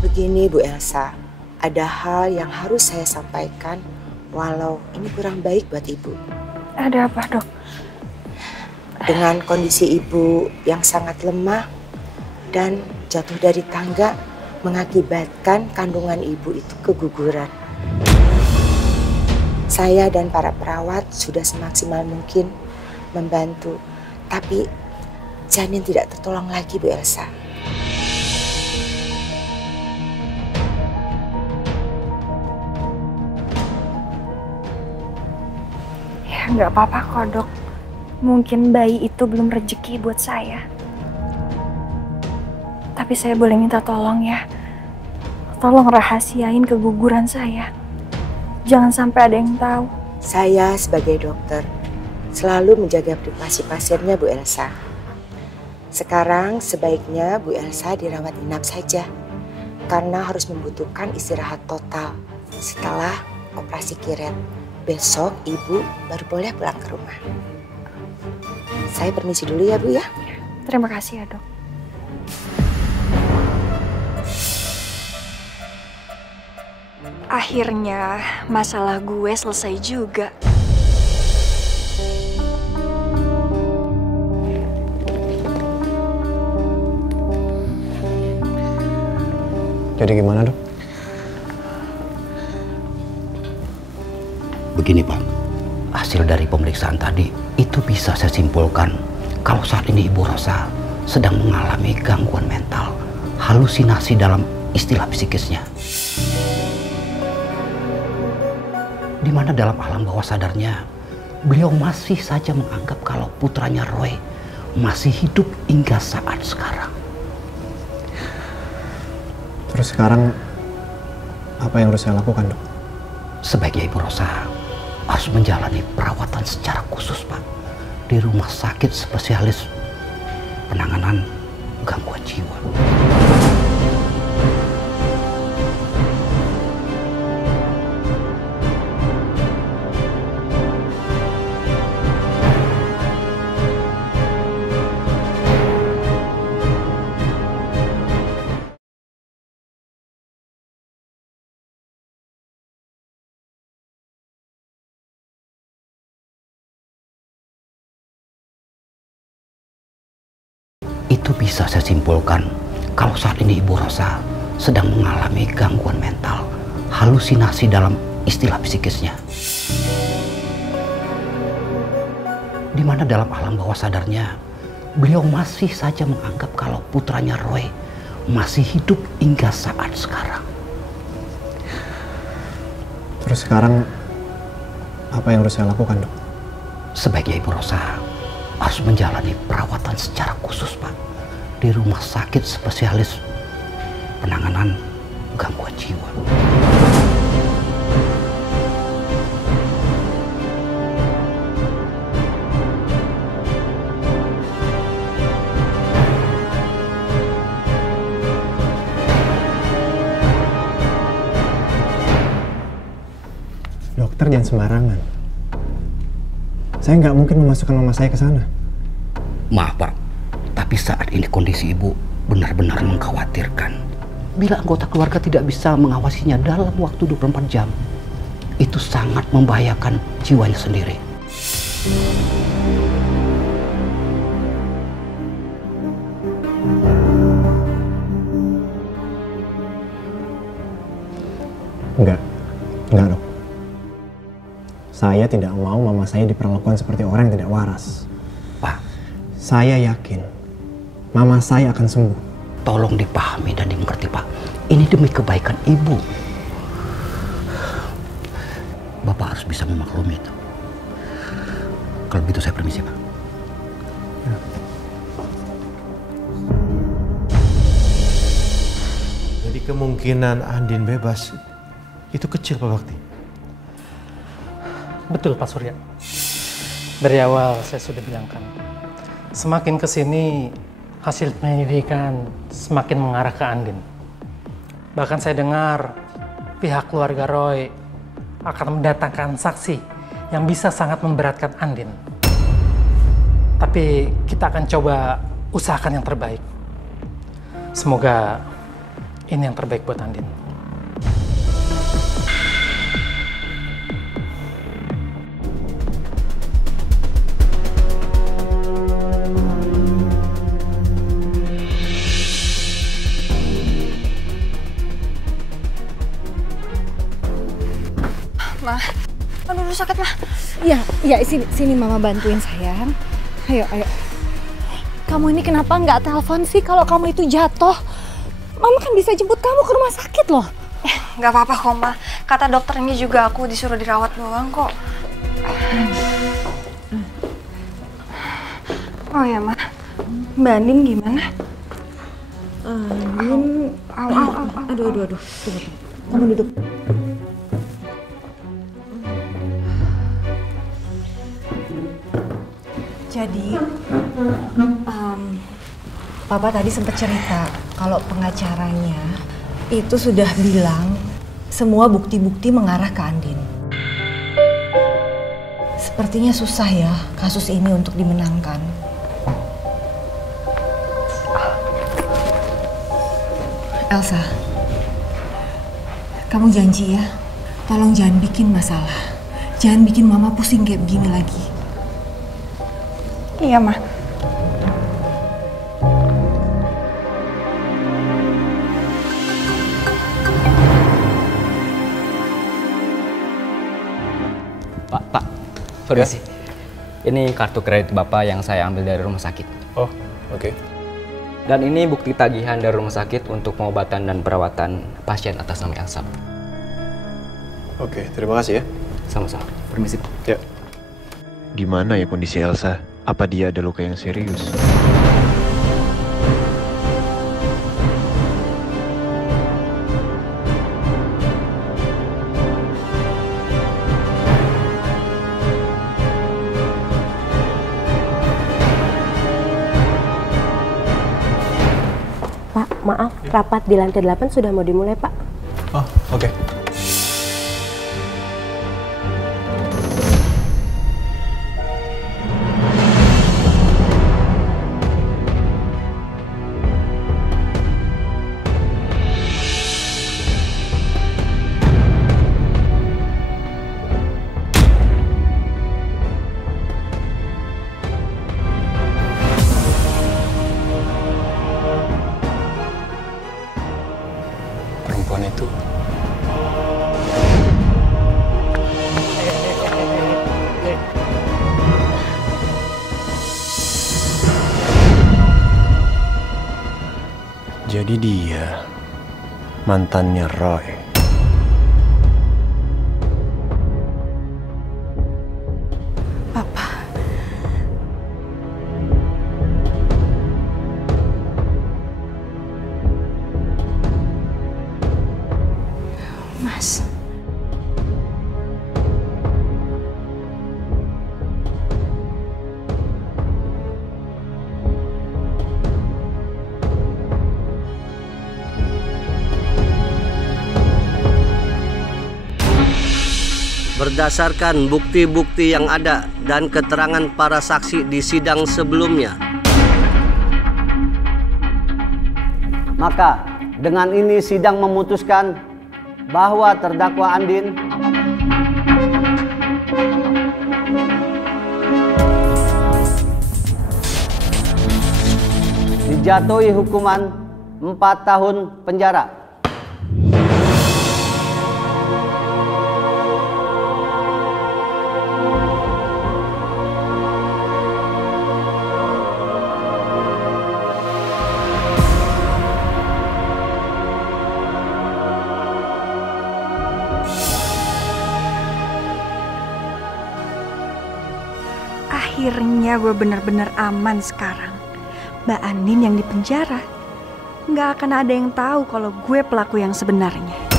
Begini Bu Elsa, ada hal yang harus saya sampaikan walau ini kurang baik buat Ibu. Ada apa dok? Dengan kondisi Ibu yang sangat lemah dan jatuh dari tangga mengakibatkan kandungan Ibu itu keguguran. Saya dan para perawat sudah semaksimal mungkin membantu, tapi janin tidak tertolong lagi Bu Elsa. Ya nggak apa-apa kok dok. Mungkin bayi itu belum rezeki buat saya. Tapi saya boleh minta tolong ya. Tolong rahasiain keguguran saya. Jangan sampai ada yang tahu. Saya sebagai dokter selalu menjaga privasi pasiennya Bu Elsa. Sekarang sebaiknya Bu Elsa dirawat inap saja karena harus membutuhkan istirahat total setelah operasi kiret. Besok Ibu baru boleh pulang ke rumah. Saya permisi dulu ya Bu ya. Terima kasih ya dok. Akhirnya masalah gue selesai juga. Jadi gimana dok? Begini Pak, hasil dari pemeriksaan tadi itu bisa saya simpulkan kalau saat ini Ibu Rosa sedang mengalami gangguan mental, halusinasi dalam istilah psikisnya. Di mana dalam alam bawah sadarnya beliau masih saja menganggap kalau putranya Roy masih hidup hingga saat sekarang. Terus sekarang apa yang harus saya lakukan dok? Sebaiknya Ibu Rosa harus menjalani perawatan secara khusus Pak di rumah sakit spesialis penanganan gangguan jiwa. Itu bisa saya simpulkan kalau saat ini Ibu Rosa sedang mengalami gangguan mental, halusinasi dalam istilah psikisnya. Di mana dalam alam bawah sadarnya beliau masih saja menganggap kalau putranya Roy masih hidup hingga saat sekarang. Terus sekarang apa yang harus saya lakukan dok? Sebaiknya Ibu Rosa harus menjalani perawatan secara khusus Pak di rumah sakit spesialis penanganan gangguan jiwa. Dokter jangan sembarangan. Saya nggak mungkin memasukkan mama saya ke sana. Maaf Pak, tapi saat ini kondisi ibu benar-benar mengkhawatirkan. Bila anggota keluarga tidak bisa mengawasinya dalam waktu 24 jam, itu sangat membahayakan jiwanya sendiri. Enggak dok. Saya tidak mau mama saya diperlakukan seperti orang yang tidak waras. Pak, saya yakin mama saya akan sembuh. Tolong dipahami dan dimengerti Pak. Ini demi kebaikan ibu. Bapak harus bisa memaklumi itu. Kalau begitu saya permisi Pak. Jadi kemungkinan Andin bebas itu kecil Pak Bakti. Betul Pak Surya. Dari awal saya sudah bilangkan, semakin kesini hasil penyelidikan semakin mengarah ke Andin. Bahkan saya dengar pihak keluarga Roy akan mendatangkan saksi yang bisa sangat memberatkan Andin. Tapi kita akan coba usahakan yang terbaik. Semoga ini yang terbaik buat Andin. Ma, aduh sakit Ma. Ya sini mama bantuin sayang. Ayo. Kamu ini kenapa nggak telepon sih kalau kamu itu jatuh? Mama kan bisa jemput kamu ke rumah sakit loh. Nggak apa-apa kok Ma. Kata dokternya juga aku disuruh dirawat doang kok. Oh ya Ma, Mbak Andin gimana? Andin, aduh, tunggu. Kamu duduk. Jadi, Papa tadi sempat cerita kalau pengacaranya itu sudah bilang semua bukti-bukti mengarah ke Andin. Sepertinya susah ya kasus ini untuk dimenangkan. Elsa, kamu janji ya, tolong jangan bikin masalah. Jangan bikin Mama pusing kayak begini lagi. Iya, Ma. Pak, permisi. Ini kartu kredit Bapak yang saya ambil dari rumah sakit. Oh, oke. Dan ini bukti tagihan dari rumah sakit untuk pengobatan dan perawatan pasien atas nama Elsa. Oke, terima kasih ya. Sama-sama. Permisi, Pak. Ya. Gimana ya kondisi Elsa? Apa dia ada luka yang serius? Pak, maaf, rapat di lantai 8 sudah mau dimulai, Pak. Oh, oke. Perempuan itu jadi dia mantannya Roy. Berdasarkan bukti-bukti yang ada dan keterangan para saksi di sidang sebelumnya, maka dengan ini sidang memutuskan bahwa terdakwa Andin dijatuhi hukuman 4 tahun penjara. Akhirnya gue bener-bener aman sekarang. Mbak Andin yang di penjara. Nggak akan ada yang tahu kalau gue pelaku yang sebenarnya.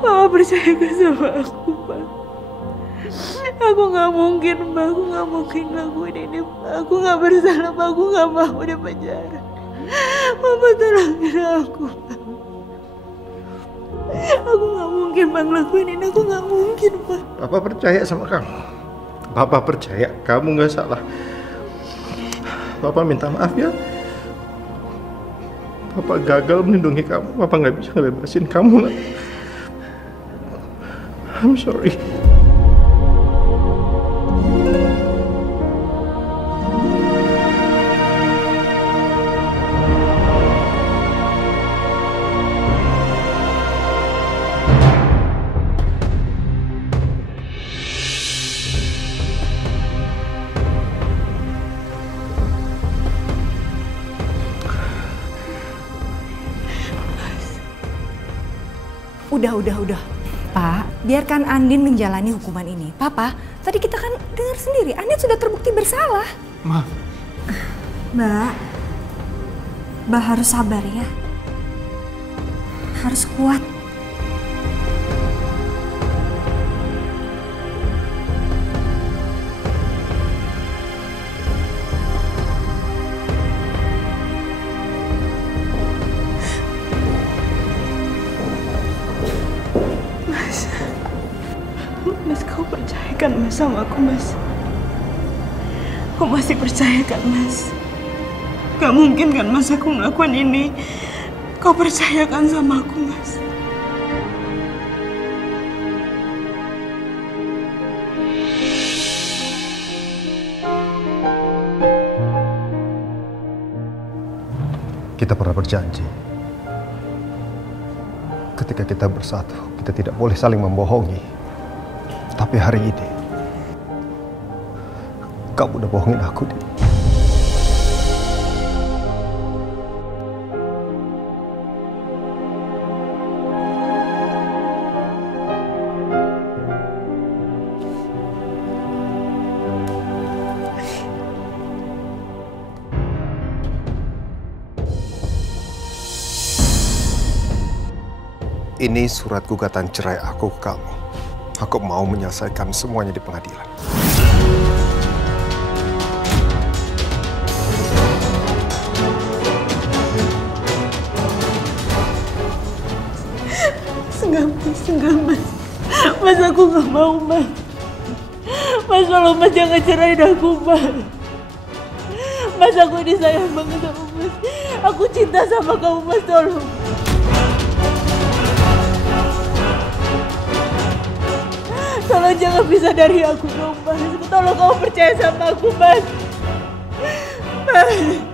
Mama percaya gak sama aku, Pak? Aku gak mungkin, Pak. Aku gak mungkin ngelakuin ini, Pak. Aku gak bersalah, Pak. Aku gak mau di penjara. Mama tolongin aku, Pak. Aku gak mungkin, Pak, ngelakuin ini. Aku gak mungkin, Pak. Papa percaya sama kamu. Papa percaya kamu gak salah. Papa minta maaf ya. Papa gagal melindungi kamu. Papa gak bisa ngebebasin kamu. I'm sorry. Udah. Pak, biarkan Andin menjalani hukuman ini. Papa, tadi kita kan dengar sendiri, Andin sudah terbukti bersalah. Ma. Mbak harus sabar ya. Harus kuat. Mas, kau percayakan Mas sama aku, Mas? Kau masih percayakan, Mas? Gak mungkin kan, Mas, aku ngelakuin ini. Kau percayakan sama aku, Mas? Kita pernah berjanji. Ketika kita bersatu, kita tidak boleh saling membohongi. Tapi hari ini, kamu udah bohongin aku, Din. Ini surat gugatan cerai aku ke kamu. Aku mau menyelesaikan semuanya di pengadilan. Enggak, Mas. Mas, aku gak mau, Mas. Mas, tolong Mas jangan cerain aku, Mas. Mas, aku ini sayang banget sama Mas. Aku cinta sama kamu, Mas, tolong. Tolong jangan pisah dari aku dong, Mas. Tolong kamu percaya sama aku, Mas. Mas.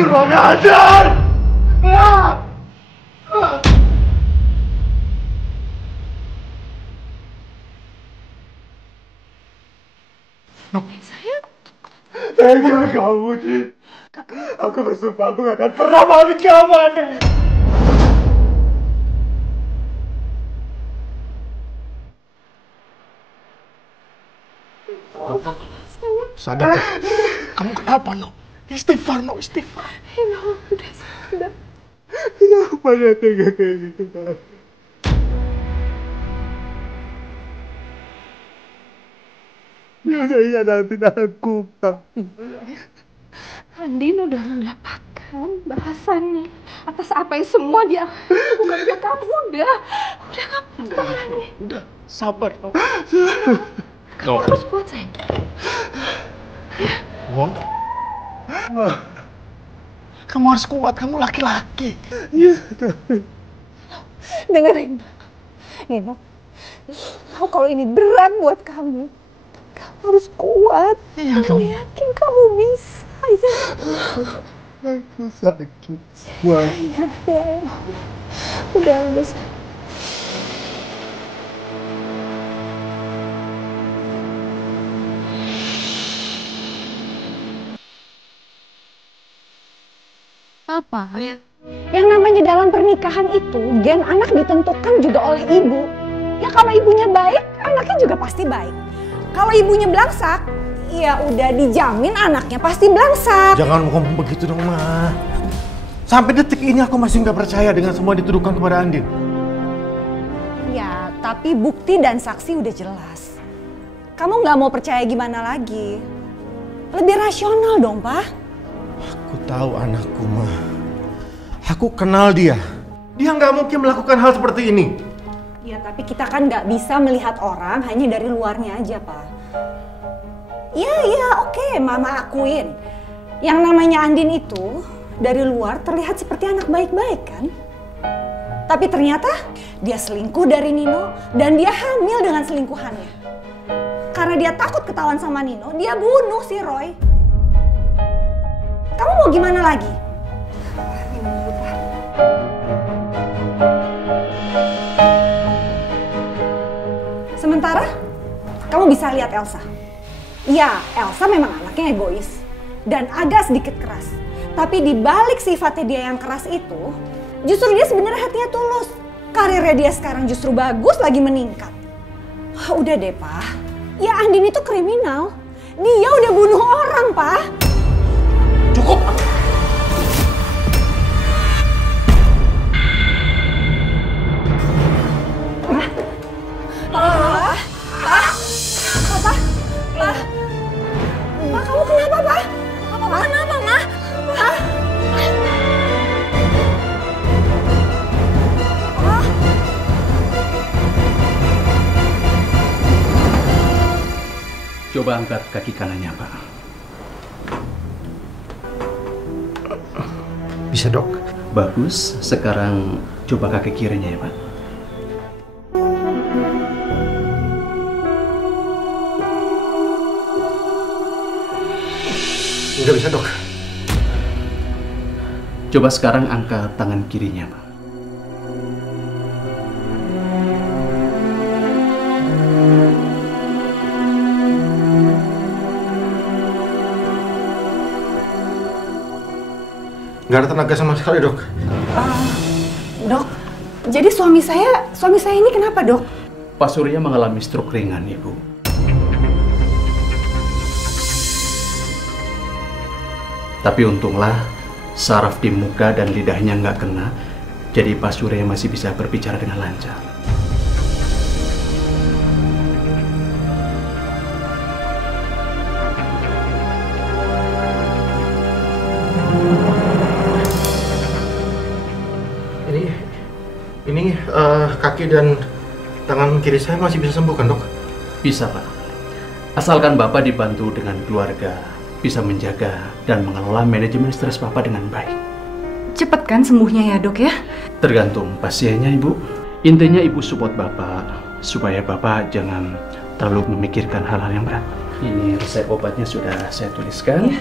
Kurang ajar! Sayang. Tega kamu, Din. Aku bersumpah aku gak akan pernah maafin kamu, Andin. Sadar. Kamu kenapa, No? Istighfar, No, istighfar. No, udah sadar. Kenapa dia tega kayak gitu, Kak? Dia udah hianatin aku, Kak. Andin udah mendapatkan bahasannya atas apa yang semua dia lakukan ke kamu. Udah kamu tenang lagi. Udah, sabar, No. Kamu harus kuat, sayang. Wong, kamu harus kuat, kamu laki-laki. Iya. Dengerin, Nino. Tahu kalau ini berat buat kamu. Kamu harus kuat. Iya, kamu yakin kamu bisa. Ya. Aku sakit. Wah. Ya. Udah. Apa? Yang namanya dalam pernikahan itu, gen anak ditentukan juga oleh ibu. Ya kalau ibunya baik, anaknya juga pasti baik. Kalau ibunya belangsak, ya udah dijamin anaknya pasti belangsak. Jangan ngomong begitu dong, Ma. Sampai detik ini aku masih nggak percaya dengan semua dituduhkan kepada Andin. Ya, tapi bukti dan saksi udah jelas. Kamu nggak mau percaya gimana lagi? Lebih rasional dong, Pak. Aku tahu anakku, Ma. Aku kenal dia. Dia nggak mungkin melakukan hal seperti ini. Ya, tapi kita kan nggak bisa melihat orang hanya dari luarnya aja, Pak. Ya, oke, Mama akuin. Yang namanya Andin itu dari luar terlihat seperti anak baik-baik kan? Tapi ternyata dia selingkuh dari Nino dan dia hamil dengan selingkuhannya. Karena dia takut ketahuan sama Nino, dia bunuh si Roy. Kamu mau gimana lagi? Sementara, kamu bisa lihat Elsa. Ya, Elsa memang anaknya egois dan agak sedikit keras. Tapi di balik sifatnya dia yang keras itu, justru dia sebenarnya hatinya tulus. Karirnya dia sekarang justru bagus, lagi meningkat. Udah deh, Pak. Ya Andin itu kriminal. Dia udah bunuh orang, Pak. Cukup. Ma, kamu kenapa, Pak? Ma, kenapa, Ma? Coba angkat kaki kanannya, Pak. Bisa, Dok. Bagus. Sekarang coba kaki kirinya ya, Pak. Nggak bisa, Dok. Coba sekarang angkat tangan kirinya, Pak. Nggak ada tenaga sama sekali, Dok. Dok, jadi suami saya ini kenapa, Dok? Pak Surya mengalami stroke ringan, Ibu. Tapi untunglah saraf di muka dan lidahnya nggak kena, jadi Pak Surya masih bisa berbicara dengan lancar. Ini kaki dan tangan kiri saya masih bisa sembuh kan, Dok? Bisa, Pak. Asalkan Bapak dibantu dengan keluarga, bisa menjaga dan mengelola manajemen stres Bapak dengan baik. Cepet kan sembuhnya ya, Dok ya? Tergantung pasiennya, Ibu. Intinya Ibu support Bapak supaya Bapak jangan terlalu memikirkan hal-hal yang berat. Ini resep obatnya sudah saya tuliskan.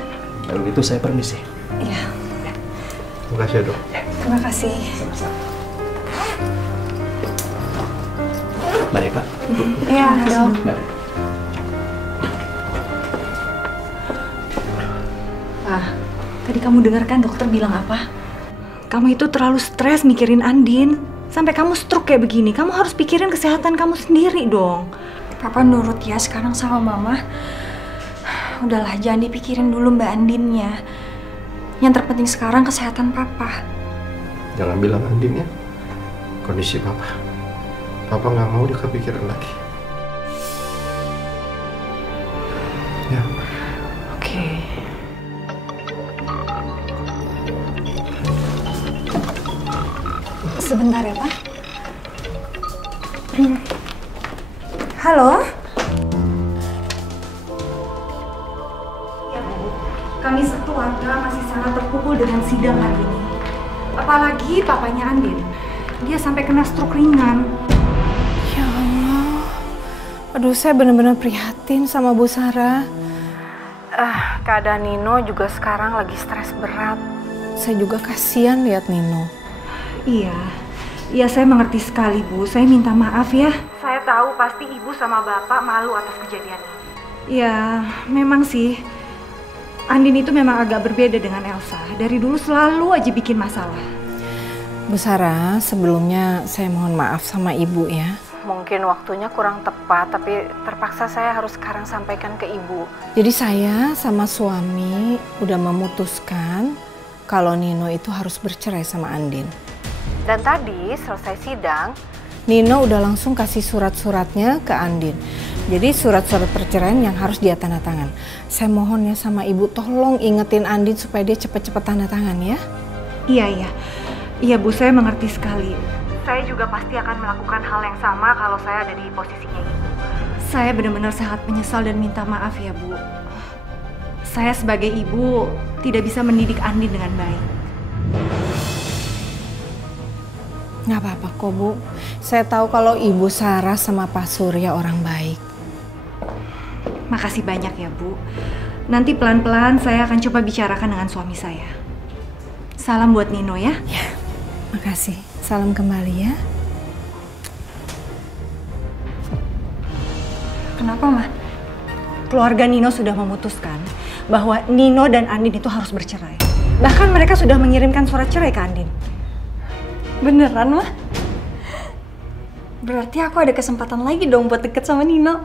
Kalau gitu saya permisi. Iya. Terima kasih ya, Dok. Terima kasih. Mari, Pak. Iya, Dok. Pak, tadi kamu dengar kan dokter bilang apa? Kamu itu terlalu stres mikirin Andin. Sampai kamu stroke kayak begini. Kamu harus pikirin kesehatan kamu sendiri dong. Papa nurut ya sekarang sama Mama. Udahlah, jangan dipikirin dulu Mbak Andinnya. Yang terpenting sekarang kesehatan Papa. Jangan bilang Andin ya. Kondisi Papa. Papa nggak mau dia kepikiran lagi. Ya. Oke. Sebentar ya, Pak. Halo? Ya, Bu. Kami sekeluarga masih sangat terpukul dengan sidang hari ini. Apalagi papanya Andin. Dia sampai kena stroke ringan. Ya Allah. Aduh, saya benar-benar prihatin sama Bu Sarah. Keadaan Nino juga sekarang lagi stres berat. Saya juga kasihan lihat Nino. Iya, saya mengerti sekali, Bu. Saya minta maaf ya. Saya tahu pasti Ibu sama Bapak malu atas kejadian ini. Ya, memang sih. Andin itu memang agak berbeda dengan Elsa. Dari dulu selalu aja bikin masalah. Bu Sarah, sebelumnya saya mohon maaf sama Ibu ya. Mungkin waktunya kurang tepat, tapi terpaksa saya harus sekarang sampaikan ke Ibu. Jadi saya sama suami udah memutuskan kalau Nino itu harus bercerai sama Andin. Dan tadi selesai sidang, Nino udah langsung kasih surat-suratnya ke Andin. Jadi surat-surat perceraian yang harus dia tanda tangan. Saya mohon ya sama Ibu, tolong ingetin Andin supaya dia cepet-cepet tanda tangan ya. Iya Bu, saya mengerti sekali. Saya juga pasti akan melakukan hal yang sama kalau saya ada di posisinya Ibu. Saya benar-benar sangat menyesal dan minta maaf ya Bu. Saya sebagai ibu tidak bisa mendidik Andin dengan baik. Nggak apa-apa kok Bu. Saya tahu kalau Ibu Sarah sama Pak Surya orang baik. Makasih banyak ya Bu. Nanti pelan-pelan saya akan coba bicarakan dengan suami saya. Salam buat Nino ya. Ya, makasih. Salam kembali ya. Kenapa, Ma? Keluarga Nino sudah memutuskan bahwa Nino dan Andin itu harus bercerai. Bahkan mereka sudah mengirimkan surat cerai ke Andin. Beneran, Ma? Berarti aku ada kesempatan lagi dong buat deket sama Nino.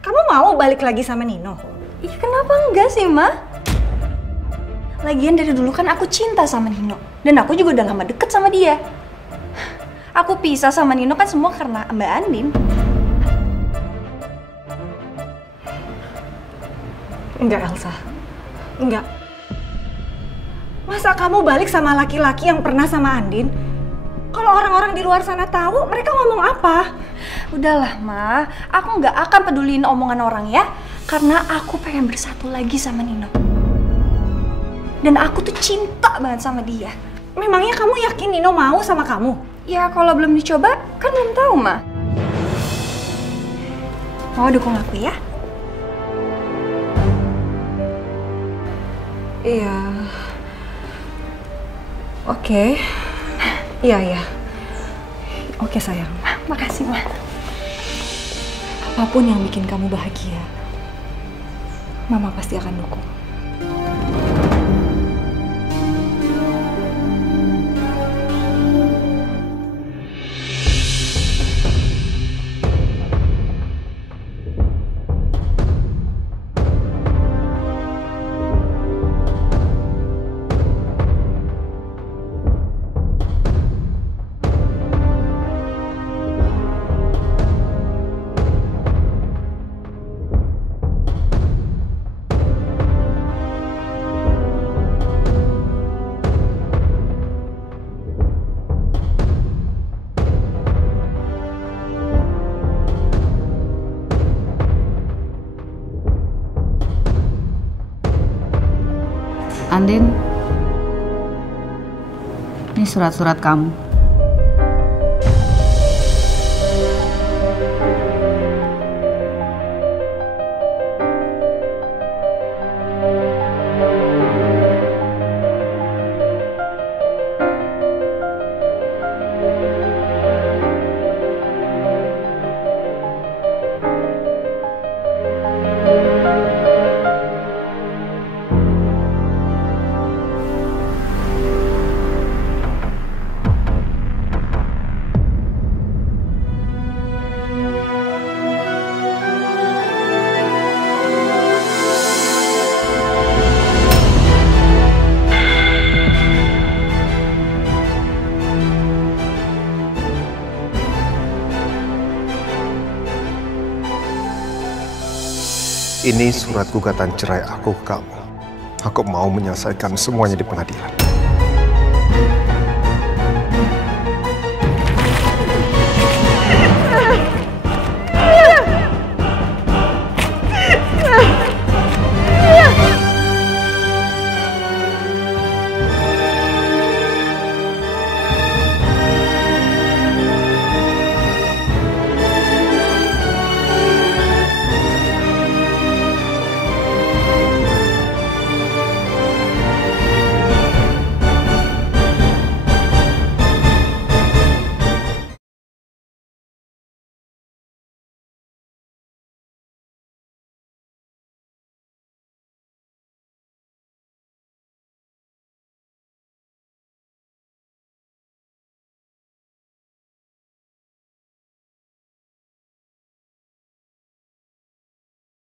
Kamu mau balik lagi sama Nino? Iya, kenapa enggak sih, Ma? Lagian dari dulu kan aku cinta sama Nino. Dan aku juga udah lama deket sama dia. Aku pisah sama Nino kan semua karena Mbak Andin. Enggak, Elsa. Enggak. Masa kamu balik sama laki-laki yang pernah sama Andin? Kalau orang-orang di luar sana tahu, mereka ngomong apa? Udahlah, Ma. Aku nggak akan peduliin omongan orang ya. Karena aku pengen bersatu lagi sama Nino. Dan aku tuh cinta banget sama dia. Memangnya kamu yakin Nino mau sama kamu? Ya, kalau belum dicoba, kan belum tahu, Ma. Mau dukung aku ya? Iya. Oke. Iya. Oke, sayang. Makasih, Ma. Apapun yang bikin kamu bahagia, Mama pasti akan dukung. Andin, ini surat-surat kamu. Ini surat gugatan cerai aku ke kamu. Aku mau menyelesaikan semuanya di pengadilan.